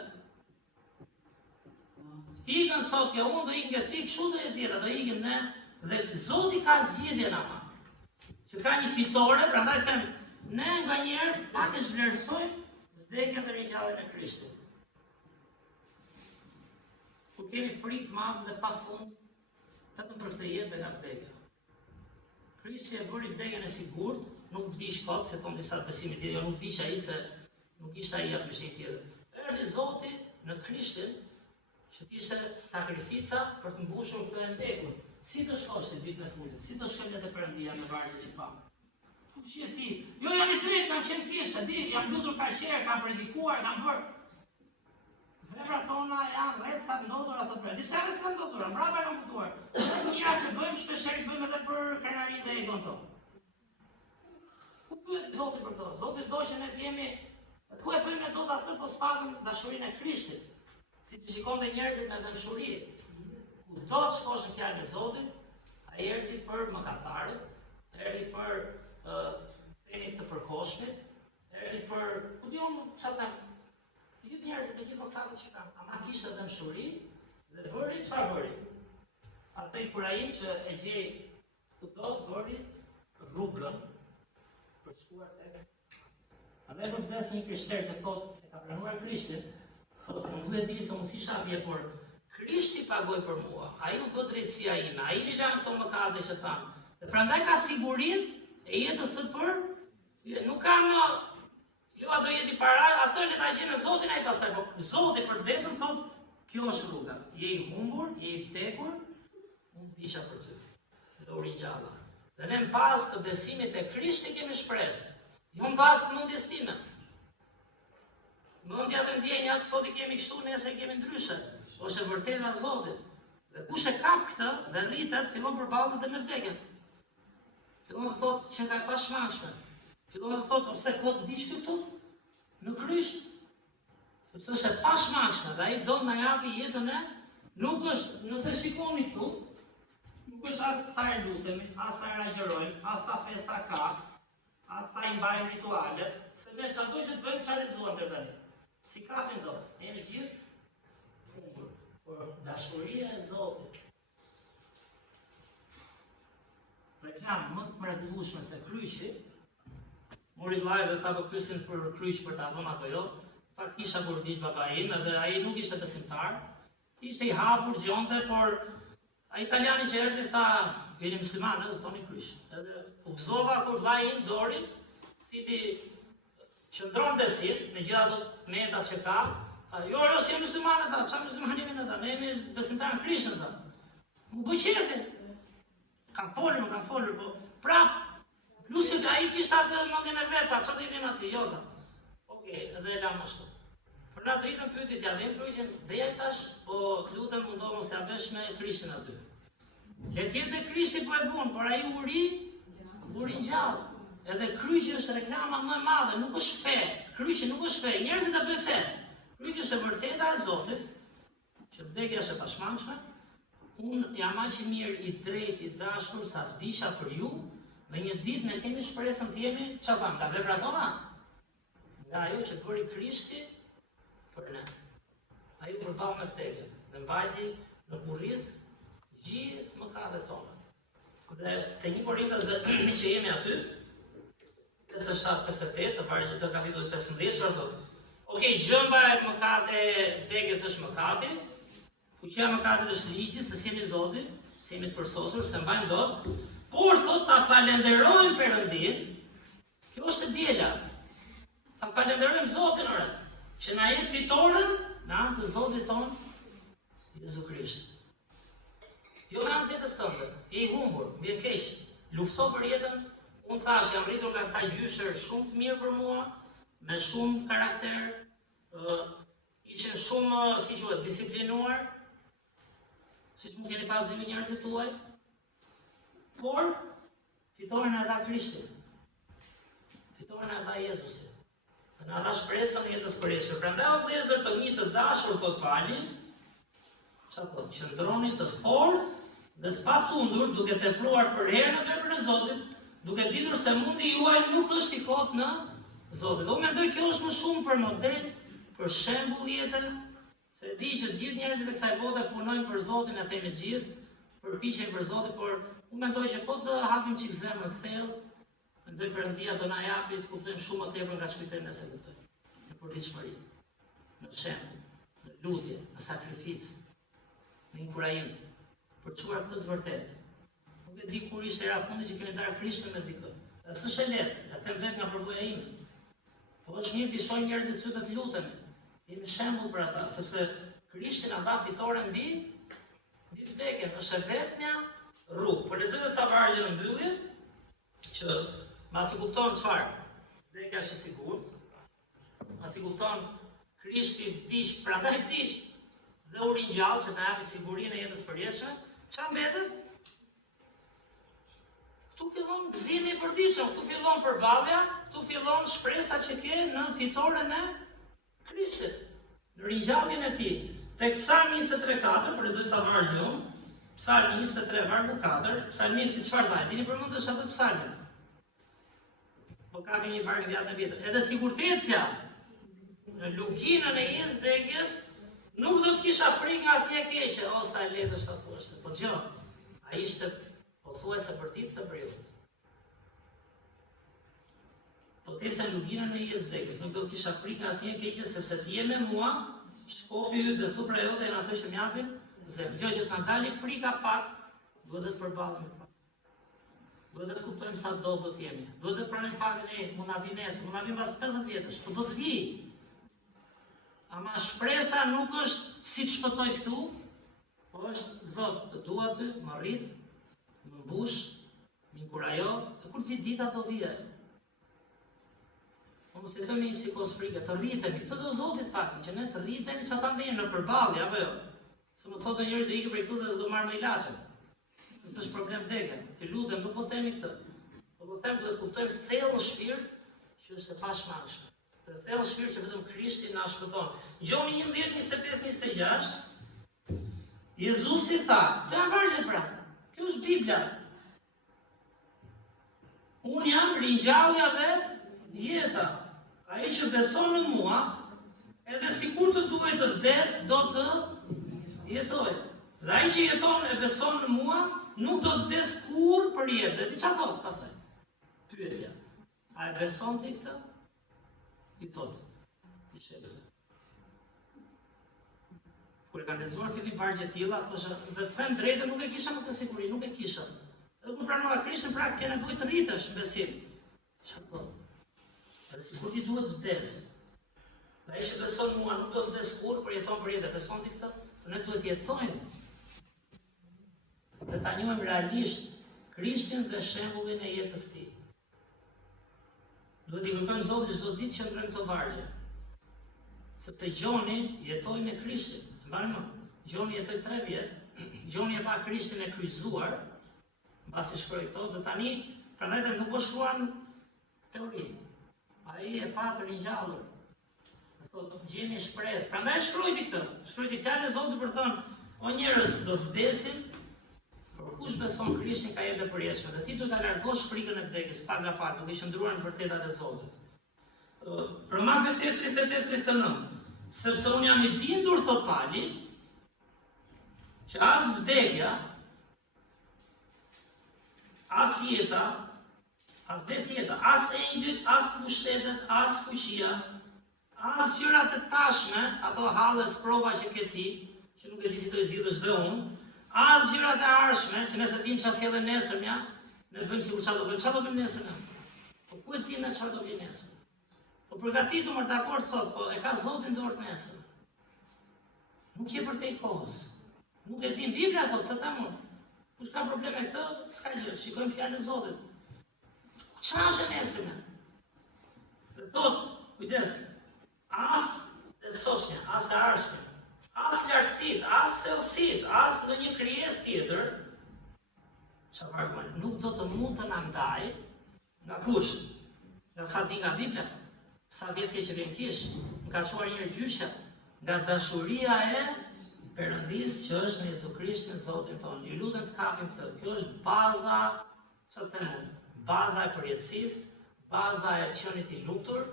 Ikën sot kjo unë, do ikën nga ti, kështu do jetë tjera, do ikën ne, dhe Zoti ka zgjedhjen ama. Që ka një fitore, prandaj them, ne nga njerë pak e zhvlerësojmë vdekjen dhe ringjalljen e Krishtit. Kur kemi frikë të madhe dhe pafund, vetëm për këtë jetë dhe nga vdekja. Krishti e bëri vdekjen e sigurt, nuk vdiq kot, se thon disa besimit tjerë, jo nuk vdiq ai se nuk ishte ai atë besimi tjetër. Erdhi Zoti në Krishtin, që t'ishte sakrifica për të mbushur këtë e ndekur. Si të shkosh të ditë në fundit, si të shkojnë të Perëndia në vargje që pamë. Kush je ti? Jo, jam i drejtë, kam qenë kishë, di, jam lutur kaqer, kam predikuar, kam bërë. Veprat tona janë rreckat ndodhura, thotë Perëndia. Disa rreckat ndodhura, mbrapa e kam kuptuar. Të mira që bëjmë shpeshherë bëjmë edhe për krenarinë dhe egon tonë. Ku pyet Zoti për to? Zoti do që ne të jemi, ku e bëjmë ne dot atë po spakëm dashurinë e Krishtit. Si të shikon dhe njerëzit me dëmshuri. Ku do të shkosh në fjalën e Zotit, ai erdhi për mëkatarët, erdhi për themi të përkohshmit, erdhi për, ku di unë çfarë them, gjithë njerëzit me gjithë mëkatet që kanë, ama kishte dëmshuri dhe bëri çfarë bëri? Atë Ibrahim që e gjej kudo bëri rrugën për të shkuar tek. Andaj kur vdes një krishter që thotë e ka pranuar Krishtin, thotë unë e di se unë si atje, por Krishti pagoi për mua, ai u bë drejtësia ime, ai i lan këto mëkate që tham. Dhe prandaj ka sigurinë e jetës së për, nuk ka më, jo ato jeti para, atë le ta gjejmë Zotin ai pastaj, po Zoti për vetëm thotë, kjo është rruga. Je i humbur, je i vdekur, unë vdiqa për ty. Dhe u ringjalla. Dhe ne pas të besimit e Krishtit kemi shpresë, jo pas të mendjes time. Mendja dhe ndjenjat sot i kemi kështu, nesër kemi ndryshe. Është e vërteta e Zotit. Dhe kush e kap këtë dhe rritet, fillon përballet dhe me vdekjen. Fillon të thotë që nga e pashmangshme. Fillon të thotë pse kot vdiq këtu? në kryq, sepse është e pashmangshme dhe ai do na japi jetën e, nuk është, nëse shikoni këtu, nuk është as sa e lutemi, as sa e agjerojmë, as sa festa ka, as sa i mbajmë ritualet, se me çdo që të bëjmë çfarë lexuam deri tani. Si kapim dot, ne jemi gjithë humbur, por dashuria e Zotit. Reklam më të mrekullueshme se kryqi, mori vllai dhe tha po pyesin për kryq për ta dhënë apo jo. Fakt kisha kur vdiq baba im, edhe ai nuk ishte besimtar. Ishte i hapur gjonte, por ai italiani që erdhi tha, jeni muslimanë, s'doni kryq. Edhe u gëzova kur vllai im dori, cili qëndron besim me gjitha ato metat që ka, tha, jo, si jemi muslimanë, tha, çfarë muslimanë jemi ne, tha, ne jemi besimtarë në Krishtin, tha. Më bëj qefi. Kam folur, po prap, plus që ai kishte atë mendjen e vet, çfarë do i vjen atij, jo, tha. Okej, edhe e lam ashtu. Për na dritën pyeti t'ja vëm kryqin, dhe ja tash, po të lutem mundo mos ja vesh me Krishtin aty. Le të jetë Krishti po e bën, por ai uri ngjall. Edhe kryqi është reklama më e madhe, nuk është fe. Kryqi nuk është fe, njerëzit ta bëjnë fe. Kryqi është e vërteta e Zotit, që vdekja është e pashmangshme. Unë jam aq i mirë, i drejtë, i dashur sa vdisha për ju, dhe një ditë ne kemi shpresën të jemi çfarë nga veprat tona? Nga ajo që bëri Krishti për ne. Ai u përball me vdekjen dhe mbajti në kurriz gjithë mëkatet tona. Dhe te 1 Korintasve që jemi aty, 57-58, të varë të kapitullit 15, çfarë thotë? Okej, gjëmba e mëkatit e vdekjes është mëkati, fuqia e mëkatit është ligji, se si jemi Zoti, si jemi të përsosur, se mbajmë dot, por thotë ta falenderojmë Perëndin. Kjo është e diela. Ta falenderojmë Zotin, ore, që na jep fitoren në anë të Zotit ton, Jezu Krisht. Jo në anë vetës tënde, je i humbur, vjen keq, lufto për jetën. Unë thash, jam rritur nga këta gjysher shumë të mirë për mua, me shumë karakter, ishin shumë, si quhet, disiplinuar, siç mund keni pas dhe njerëzit tuaj, por fitoren e dha Krishti, fitoren e dha Jezusi. Në dha shpresën e jetës përjeshme. Prandaj o vëllezër të mi të dashur, thot Pali, çfarë thot? Qëndroni të fortë dhe të patundur, duke tepruar për herë në veprën e Zotit, duke ditur se mundi juaj nuk është i kot në Zotit. Unë mendoj kjo është më shumë për model, për shembull jete, se di që gjithë njerëzit e kësaj bote punojnë për Zotin, e themi gjithë, përpiqen për Zotin, por unë mendoj që po të hapim çik zemrën thellë, mendoj Perëndia do na japi të kuptojmë shumë më tepër nga ç'kujtojmë ne se kuptojmë. Në përditshmëri, në shembull, në lutje, në sakrificë, në inkurajim, për çuar këtë të vërtetë. Nuk e di kur ishte era fundi që kemi ndarë Krishtin me dikë. Dhe s'është e lehtë, e them vetë nga përvoja ime. Po është mirë të shohim njerëzit sy të lutemi. Jemi shembull për ata, sepse Krishti na dha fitoren mbi vdekjen, është e vetmja rrugë. Po lexojmë sa vargje në mbyllje, që masi kupton çfarë? Vdekja është e sigurt. Masi kupton Krishti vdiq, prandaj vdiq, dhe u ringjall që na japi sigurinë e jetës përjetshme, çfarë mbetet? Këtu fillon gëzimi i përditshëm, këtu fillon përballja, këtu fillon shpresa që ke në fitoren e Krishtit, në ringjalljen e tij. Tek Psalmi 23:4, për lexoj sa vargje unë, Psalmi 23 vargu 4, psalmisti çfarë tha? Dini përmendësh atë psalmin? Po kapim një varg në vjetër. Edhe sigurtecja në luginën e jetës vdekjes, nuk do të kisha frikë nga asnjë keqe, o sa e lehtë është ta thuash. Po gjë, ai ishte pothuajse për ditë të briut. Po të ecën luginën e jetës vdekjes, nuk do të kisha frikë nga asnjë keqe, sepse ti je me mua, shkopi yt dhe thupra jote janë ato që më japin zemrën. Gjë që të na dali frika pak, duhet të përballemi pak. Duhet të kuptojmë sa dobët jemi. Duhet të pranojmë faktin e mund na vi nesër, mund na vi pas 50 vjetësh, po do të vi. Ama shpresa nuk është si të shpëtoj këtu, po është Zot, të dua ty, më rrit, më mbush, më inkurajo, e kur të vi dita do vijë. Mos e thoni psikos frikë, të rritemi, këtë do Zoti të paktën, që ne të rritemi që ata ndjen në përballje apo jo. Se mos thotë njëri do ikë prej këtu dhe s'do marr më ilaçe. Se është problem vdekje. Ti lutem, nuk po themi këtë. Po them duhet kuptojmë thellë në shpirt që është e pashmangshme. Dhe thellë shpirt që vetëm Krishti na shpëton. Gjoni 11:25-26, Jezusi tha, të janë vargjet pra, kjo është Biblia. Unë jam ringjallja dhe jeta. Ai që beson në mua, edhe sikur të duhet të vdes, do të jetojë. Dhe ai që jeton e beson në mua, nuk do të vdes kur për jetë. Dhe ti çfarë thot pastaj? Pyetja. A e beson ti këtë? I thot. I shërbë. Kur e kam lexuar fillim vargje të tilla, thoshë, dhe të them drejtë nuk e kisha më të siguri, nuk e kisha. Dhe kur pranova Krishtin, pra ke nevojë të rritesh në besim. Çfarë thot? Edhe sikur ti duhet të vdes. Dhe ai që beson mua nuk do të vdes kur, por jeton për jetë. Beson ti këtë? Ne duhet jetojmë. Dhe ta njohim realisht Krishtin dhe shembullin e jetës tij. Duhet i kërkojmë Zotit çdo ditë që ndrojmë këto vargje. Sepse Gjoni jetoi me Krishtin. Mbani mend. Gjoni jetoi 3 vjet. Gjoni e pa Krishtin e kryqëzuar, mbasi shkroi këto, dhe tani prandaj nuk po shkruan teori. Ai e pa të ringjallur. Thotë gjeni shpresë. Prandaj shkruajti këtë. Shkruajti fjalën e Zotit për thënë, o njerëz, do të vdesim, por kush beson Krishtin ka jetë e përjetshme. Dhe ti duhet ta largosh frikën e vdekjes, pak nga pak, duke qëndruar në vërtetat e Zotit. Romanëve 8:38-39. Sepse unë jam i bindur, thot Pali, që as vdekja, as jeta, as detjeta, as engjëjt, as pushtetet, as fuqia, as gjërat e tashme, ato halles prova që ke ti, që nuk e di si do i zgjidhësh dhe unë, as gjërat e ardhshme, që nëse dim çfarë sjellën nesërmja, ne bëjmë sikur çfarë do bëjmë. Çfarë do bëjmë nesër? Po ku e dim ne çfarë do vjen nesër? Po përgatitur më dakord sot, po e ka Zoti në dorë nesër. Nuk je për te i kohës. Nuk e dim, Biblia thotë se ta mund. Kush ka probleme këtë, s'ka gjë, shikojmë fjalën e Zotit. Çfarë është nesërmja? Dhe thotë, kujdes, as e sotshmja, as e ardhshme, as lartësit, as thellësit, as në një krijesë tjetër, çfarë nuk do të mund të na ndajë nga kush? Nga sa di nga Biblia, sa vjet ke që vjen kish, më ka çuar një gjysha, nga dashuria e Perëndis që është në Jezu Krishtin Zotin tonë. Ju lutem të kapim këtë. Kjo është baza, çfarë them, baza e përjetësisë, baza e qenit i lumtur,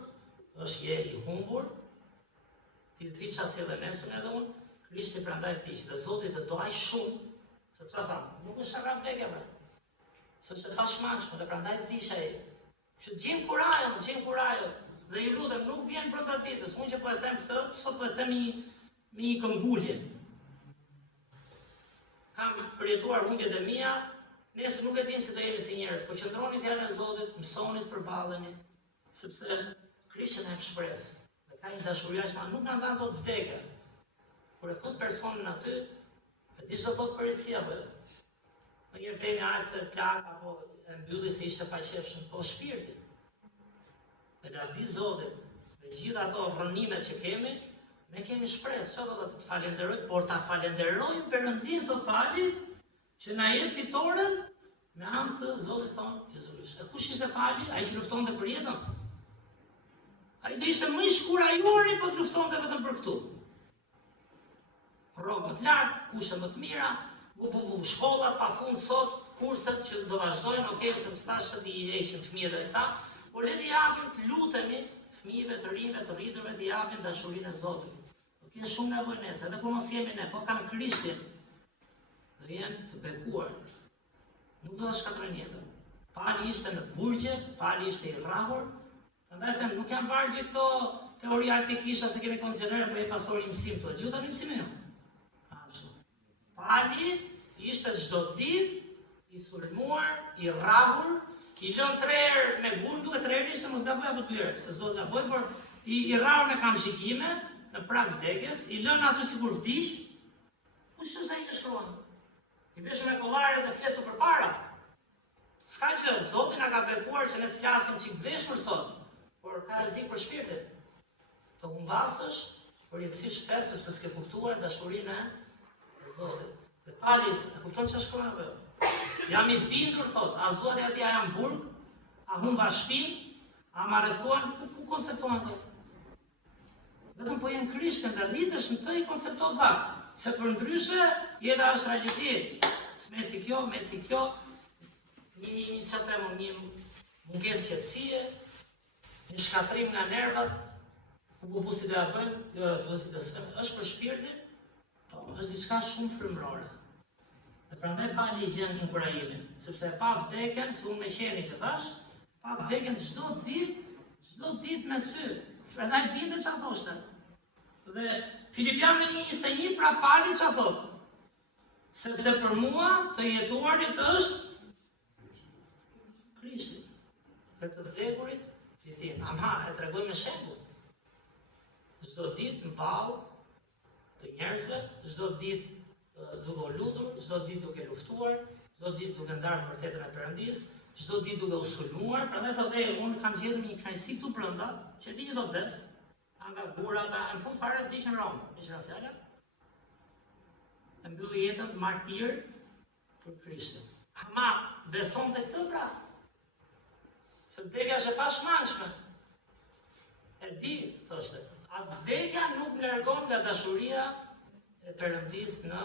është je i humbur. Ti s'di çfarë sjellë nesër edhe unë, Krishti prandaj diç dhe Zoti të do aq shumë, se çfarë tham, nuk është shaka vdekja më. S'është pashmangshme dhe prandaj vdiq ai. Që gjim kurajo, dhe ju lutem, nuk vjen brenda ditës. Unë që po e them këtë, sot po e them me një këmbgulje. Kam përjetuar humbjet e mia, nesër nuk e dim se do jemi si njerëz, po qëndroni fjalën e Zotit, mësoni të përballeni, sepse Krishti na jep shpresë. Dhe ka një dashuri që nuk na ndan dot vdekja. Kur e thot personin aty, e di çfarë thot përjetësia apo. Në një themi se plak apo e mbylli se ishte paqefshëm, po shpirti. Me lavdi Zotit, me gjithë ato rrënimet që kemi, ne kemi shpresë, çfarë do të falenderoj, por ta falenderojmë Perëndin, thot Pali, që na jep fitoren me anë të Zotit ton Jezu Krisht. E kush ishte Pali? Ai që luftonte për jetën. Ai do ishte më i shkurajori, po të luftonte vetëm për këtu. Rrogë të lartë, kushte më të mira, shkollat pafund sot, kurset që do vazhdojnë, okay, se stash që t'i heqin fëmijët e këta, por le t'i japim, të lutemi fëmijëve të rinjve, të rriturve, t'i japim dashurinë e Zotit. Kënë shumë nevojë nesër, edhe kur mos jemi ne, po kanë Krishtin, dhe jenë të bekuar. Nuk do të shkatrojnë jetën. Pali ishte në burgje, Pali ishte i rrahur, prandaj them, nuk janë vargje këto teoria e kisha se kemi kondicionere për e pastori mësim të gjitha në mësimin jo. Pali ishte çdo ditë i sulmuar, i rrahur, i lën 3 herë me gun, duke 3 herë ishte mos gaboj apo 2 herë, se s'do të gaboj, por i rrahur me kamshikime, në prag vdekjes, i lën aty sikur vdiq, kush është ai që shkruan? I veshur me kollare dhe fletu përpara. S'ka që Zoti na ka bekuar që ne të flasim çik veshur sot, por ka rrezik për shpirtin. Të humbasësh, përjetësisht shpejt sepse s'ke kuptuar dashurinë e Zotit. Dhe Pali, e kupton çfarë shkruan apo jo? Jam i bindur, thot, as duhet e ati a jam burg, a humba shpin, a më arrestuan, ku konceptuan ato? Vetëm po jenë Krishtin dhe rritesh në të i koncepto pak. Se për ndryshe, jeta është tragjedi. Smeci kjo, një mungesë qetësie, një shkatrim nga nervat, ku si të bëjmë, duhet të besojmë, është për shpirtin, është diçka shumë frymërore. Dhe prandaj pali i gjen inkurajimin, sepse pa vdekjen, si unë me qeni që thash, pa vdekjen çdo ditë me sy. Prandaj dinte çfarë thoshte. Dhe Filipianëve 1:21 pra pali çfarë thotë? Sepse për mua të jetuarit është Krishti. Dhe të vdekurit fitim. Ama e tregoj me shembull. Çdo ditë në ballë të njerëzve, çdo ditë duke u lutur, çdo ditë duke luftuar, çdo ditë duke ndarë vërtetën e Perëndis, çdo ditë duke u sulmuar, prandaj thotë unë kam gjetur një kënaqësi këtu brenda, që di që do vdes, nga gura ata në fund fare vdiqën në Rom, me qira fjala. E mbylli jetën martir për Krishtin. Ama besonte këtë pra. Se vdekja është e pashmangshme. E di, thoshte, as vdekja nuk largon nga dashuria e Perëndis në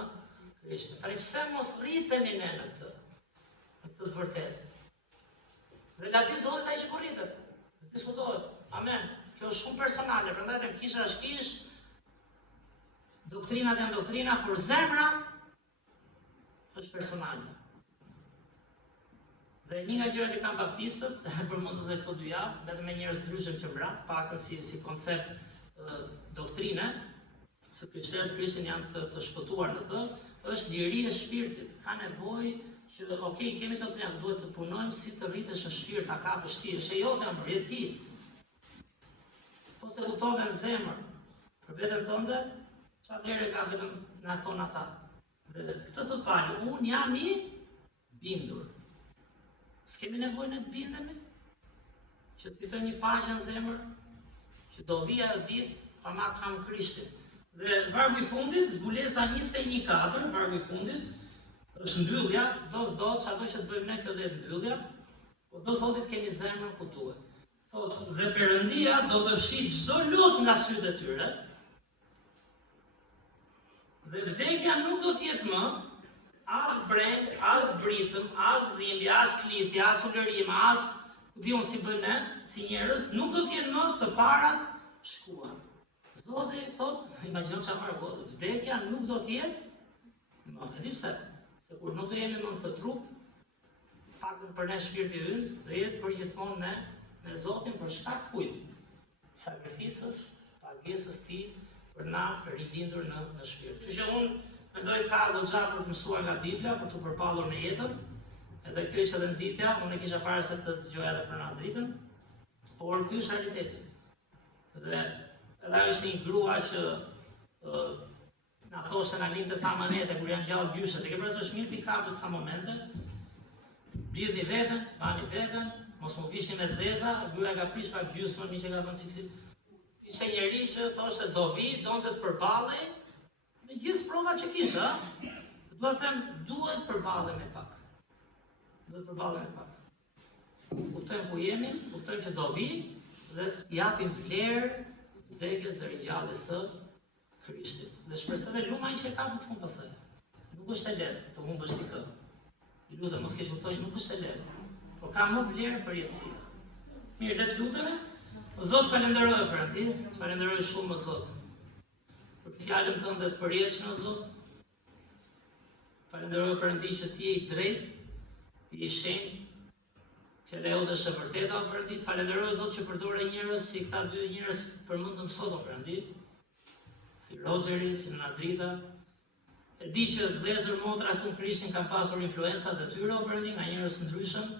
Krishtin. Tani pse mos rritemi ne në këtë të vërtetë? Dhe lavdi Zotit ai që po rritet. Diskutohet. Amen. Kjo është shumë personale, prandaj them kisha është kish, doktrinat janë doktrina, por zemra është personale. Dhe një nga gjërat që kanë baptistët, përmendur edhe këto 2 javë, vetëm me njerëz ndryshëm që mbrat, paktën si koncept doktrine, se krishterët Krishtin janë të shpëtuar në të, është liri e shpirtit. Ka nevojë që kemi doktrinë, duhet të punojmë si të rritesh në shpirt, ta kapësh ti, është e jote amërjet ti. Po se kuptove në zemër, për veten tënde, çfarë vlerë ka vetëm na thon ata. Dhe këtë thot Pali, unë jam i bindur. S'kemi nevojë ne të bindemi, që të fitojmë një paqe në zemër, që do vija e ditë, pa ma kam Krishtin. Dhe vargu i fundit, zbulesa 21:4, vargu i fundit, është mbyllja, do çdo që të bëjmë ne kjo dhe mbyllja, po do Zotit kemi zemrën ku duhet. Thotë, dhe Perëndia do të fshijë çdo lut nga sytë e tyre, dhe vdekja nuk do të jetë më as breng, as britëm, as dhimbje, as klithje, as ulërim, as diun si bëjmë ne, si njerëz, nuk do të jenë më të parat shkuan. Zoti thotë, imagjino çfarë bëhet, vdekja nuk do të jetë më, e di pse? Se kur nuk do jemi më në këtë trup, paktën për ne shpirti ynë, do jetë përgjithmonë me Zotin për shkak kujt? Sakrificës, pagesës tij për na rilindur në shpirt. Kështu që unë mendoj ka goxha për të mësuar nga Bibla, për të përpallur me jetën. Edhe kjo ishte edhe nxitja, unë e kisha parë se të dëgjoja edhe për na dritën, por ky është realiteti. Dhe edhe ajo është një grua që na thoshte na linte ca monete kur janë gjallë gjyshet. E ke parasysh mirë pikapët ca momente. Blidhni veten, bani veten, mos më vishni me zeza, gruaja ka prish pak gjysmën, mi që ka vënë çiksi. Ishte njeri që thoshte do vi, donte të përballej me gjithë provat që kishte, ha? Duhet të them, duhet përballej me pak. Duhet përballej me pak. Kuptojmë ku jemi, kuptojmë që do vi dhe të japim vlerë vdekjes dhe ringjalljes së Krishtit. Dhe shpresoj dhe lumaj që e ka në fund pastaj. Nuk është e lehtë të humbësh dikë. I lutem mos keq kuptoni, nuk është e lehtë. Por ka më vlerë për jetësia. Mirë, le të lutemi. O Zot, falenderoj për ti, falenderoj shumë o Zot. Për fjalën tënde të përjetshme o Zot. Falenderoj Perëndi që ti je i drejtë, ti je i shenjtë. Fjala jote është e vërteta o Perëndi. Falenderoj o Zot që përdore njerëz si këta 2 njerëz përmendëm sot o Perëndi. Si Rogeri, si Nadrita. E di që vëllezër motra këtu në Krishtin kanë pasur influencat e tyre o Perëndi nga njerëz të ndryshëm.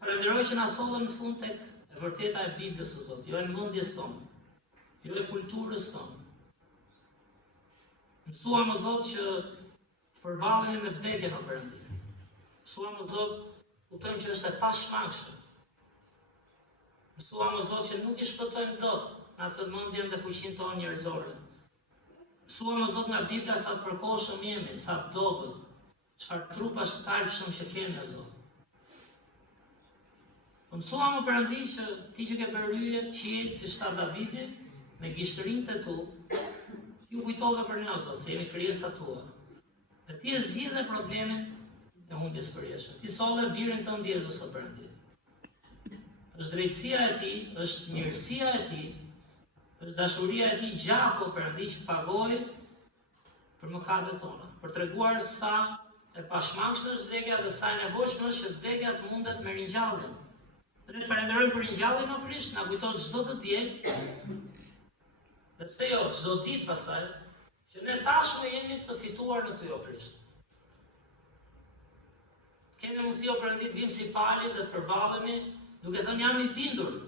Falenderoj që na sollën në fund tek e vërteta e Biblës o Zot, jo e mendjes tonë, jo e kulturës tonë. Mësuam o Zot që të përballemi me vdekjen o Perëndi. Mësuam o Zot, kuptojmë që është e pashmangshme. Mësuam o Zot që nuk i shpëtojmë dot në atë mendjen dhe fuqinë tonë njerëzore. Mësuam o Zot nga Bibla sa të përkohshëm jemi, sa të dobët, çfarë trupash të kalpshëm që kemi o Zot. Mësuam o Perëndi që ti që ke bërë yjet qiejt si shtat Davidi, me gishtërinë e tu, ju kujtove për ne o Zot, se jemi krijesa tua. Dhe ti e zgjidhe problemin e humbjes përjetshme. Ti solle birin tënd Jezus o Perëndi. Është drejtësia e tij, është mirësia e tij, është dashuria e tij gjaku o Perëndi që pagoi për mëkatet tona, për treguar sa e pashmangshme është vdekja dhe sa e nevojshme është që vdekja të mundet me ringjalljen. Ne falenderojmë për ringjalljen o Krisht, na kujton çdo të diel. Dhe pse jo, çdo ditë pastaj, që ne tashmë jemi të fituar në ty o Krisht. Kemi mundësi o Perëndi të vim si pali dhe të përballemi, duke thënë jam i bindur.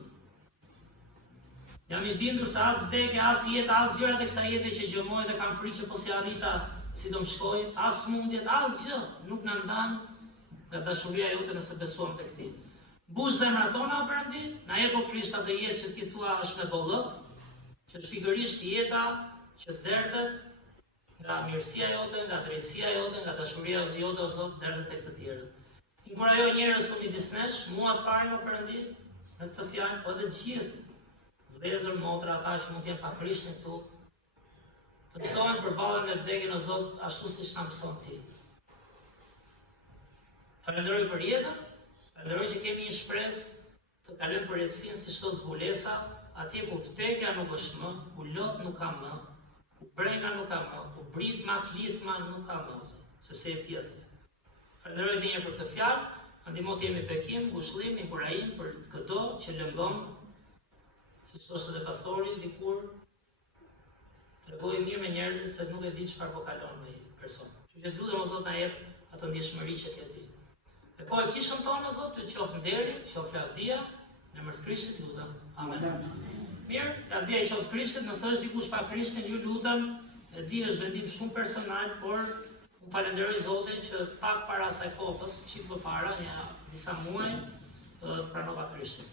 Jam i bindur se as vdekja, as jeta, as gjërat e kësaj jete që gjëmoj dhe kam frikë që po si arrita si do më shkoj, as smundjet, as gjë nuk na ndan nga dashuria jote nëse besuam tek ti. Mbush zemrat tona o Perëndi, na jep o Krisht atë jetë që ti thua është me bollëk, që shpikërisht jeta që derdhet nga mirësia jote, nga drejtësia jote, nga dashuria jote o Zot, derdhet tek të tjerët. Inkurajo njerëz të midisnesh, mua të parin o Perëndi, në këtë fjalë, po edhe të gjithë vëllezër, motra, ata që mund të jenë pa Krishtin këtu, të mësohen përballen me vdekjen o Zot ashtu siç na mëson ti. Falenderoj për jetën, falenderoj që kemi një shpresë të kalojmë përjetësinë si çdo zbulesa, atje ku vdekja nuk është më, ku lot nuk ka më, ku brenga nuk ka më, ku britma, klithma nuk ka më, sepse je ti atje. Falenderoj edhe një herë për këtë fjalë, ndihmo të jemi bekim, ngushëllim, inkurajim për çdo që lëngon, siç thoshte edhe pastori dikur, tregoj mirë me njerëzit se nuk e di çfarë po kalon me një person. Kështu që lutem o Zot na jep atë ndjeshmëri që ke ti. E kohë kishën tonë o Zot, të qoftë nderi, qoftë lavdia, në emër të Krishtit lutem. Amen. Mirë, lavdia i qoftë Krishtit, nëse është dikush pa Krishtin, ju lutem, e di është vendim shumë personal, por unë falenderoj Zotin që pak para asaj fotos, çik më para, një disa muaj, pranova Krishtin.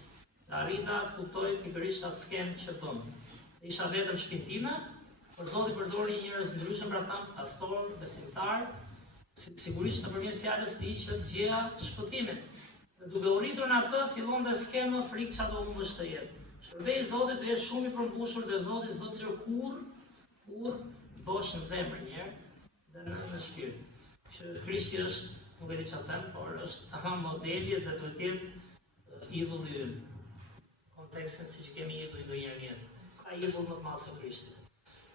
Dhe arrita të kuptoj pikërisht atë skemë që bëm. Isha vetëm shtëpinë time, por Zoti përdori njerëz ndryshëm, pra tham, pastor, besimtar, sigurisht nëpërmjet fjalës së tij që gjeja shpëtimin. Dhe duke u rritur në atë, fillon dhe skemë frikë çfarë do humbësh të jetë. Shërbej Zotit do jetë shumë i përmbushur dhe Zoti s'do të lër kur bosh në zemër një herë dhe në shpirt. Që Krishti është, nuk e di çfarë them, por është tamam modeli dhe duhet të jetë idhulli ynë. Kontekstin si që kemi idhull ndonjëherë në jetë. Ka idhull më të madh se Krishti.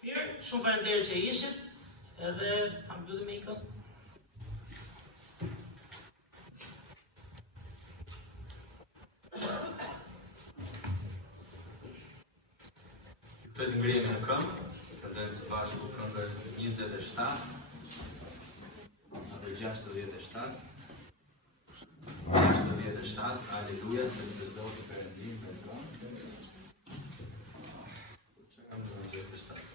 Mirë, shumë faleminderit që ishit, edhe ta mbyllim me ikën. Të ngrihemi në këmbë, këndojmë së bashku këngën 27 dhe 67. 67, aleluja, sepse Zoti Perëndim me këmbë. Çka kam në 67?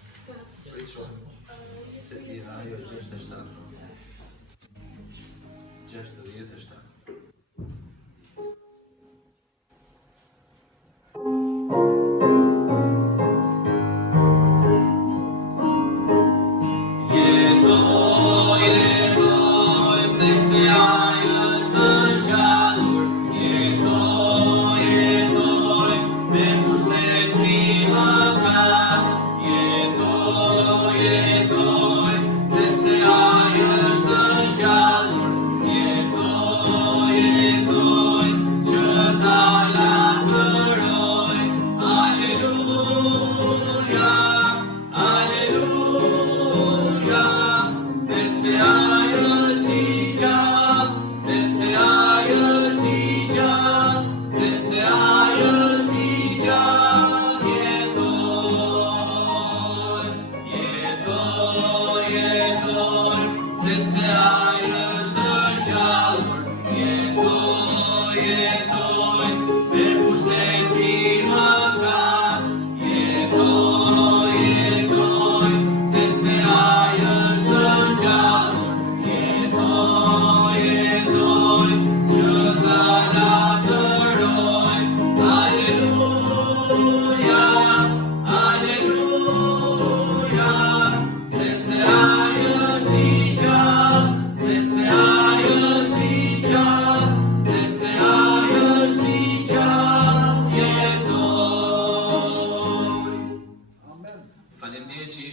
Prit shohim. Se i ajo 67. 67. Jetoj,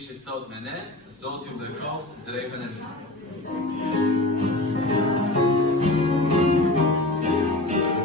ishit sot me ne, Zoti ju bekoft drekën e tij.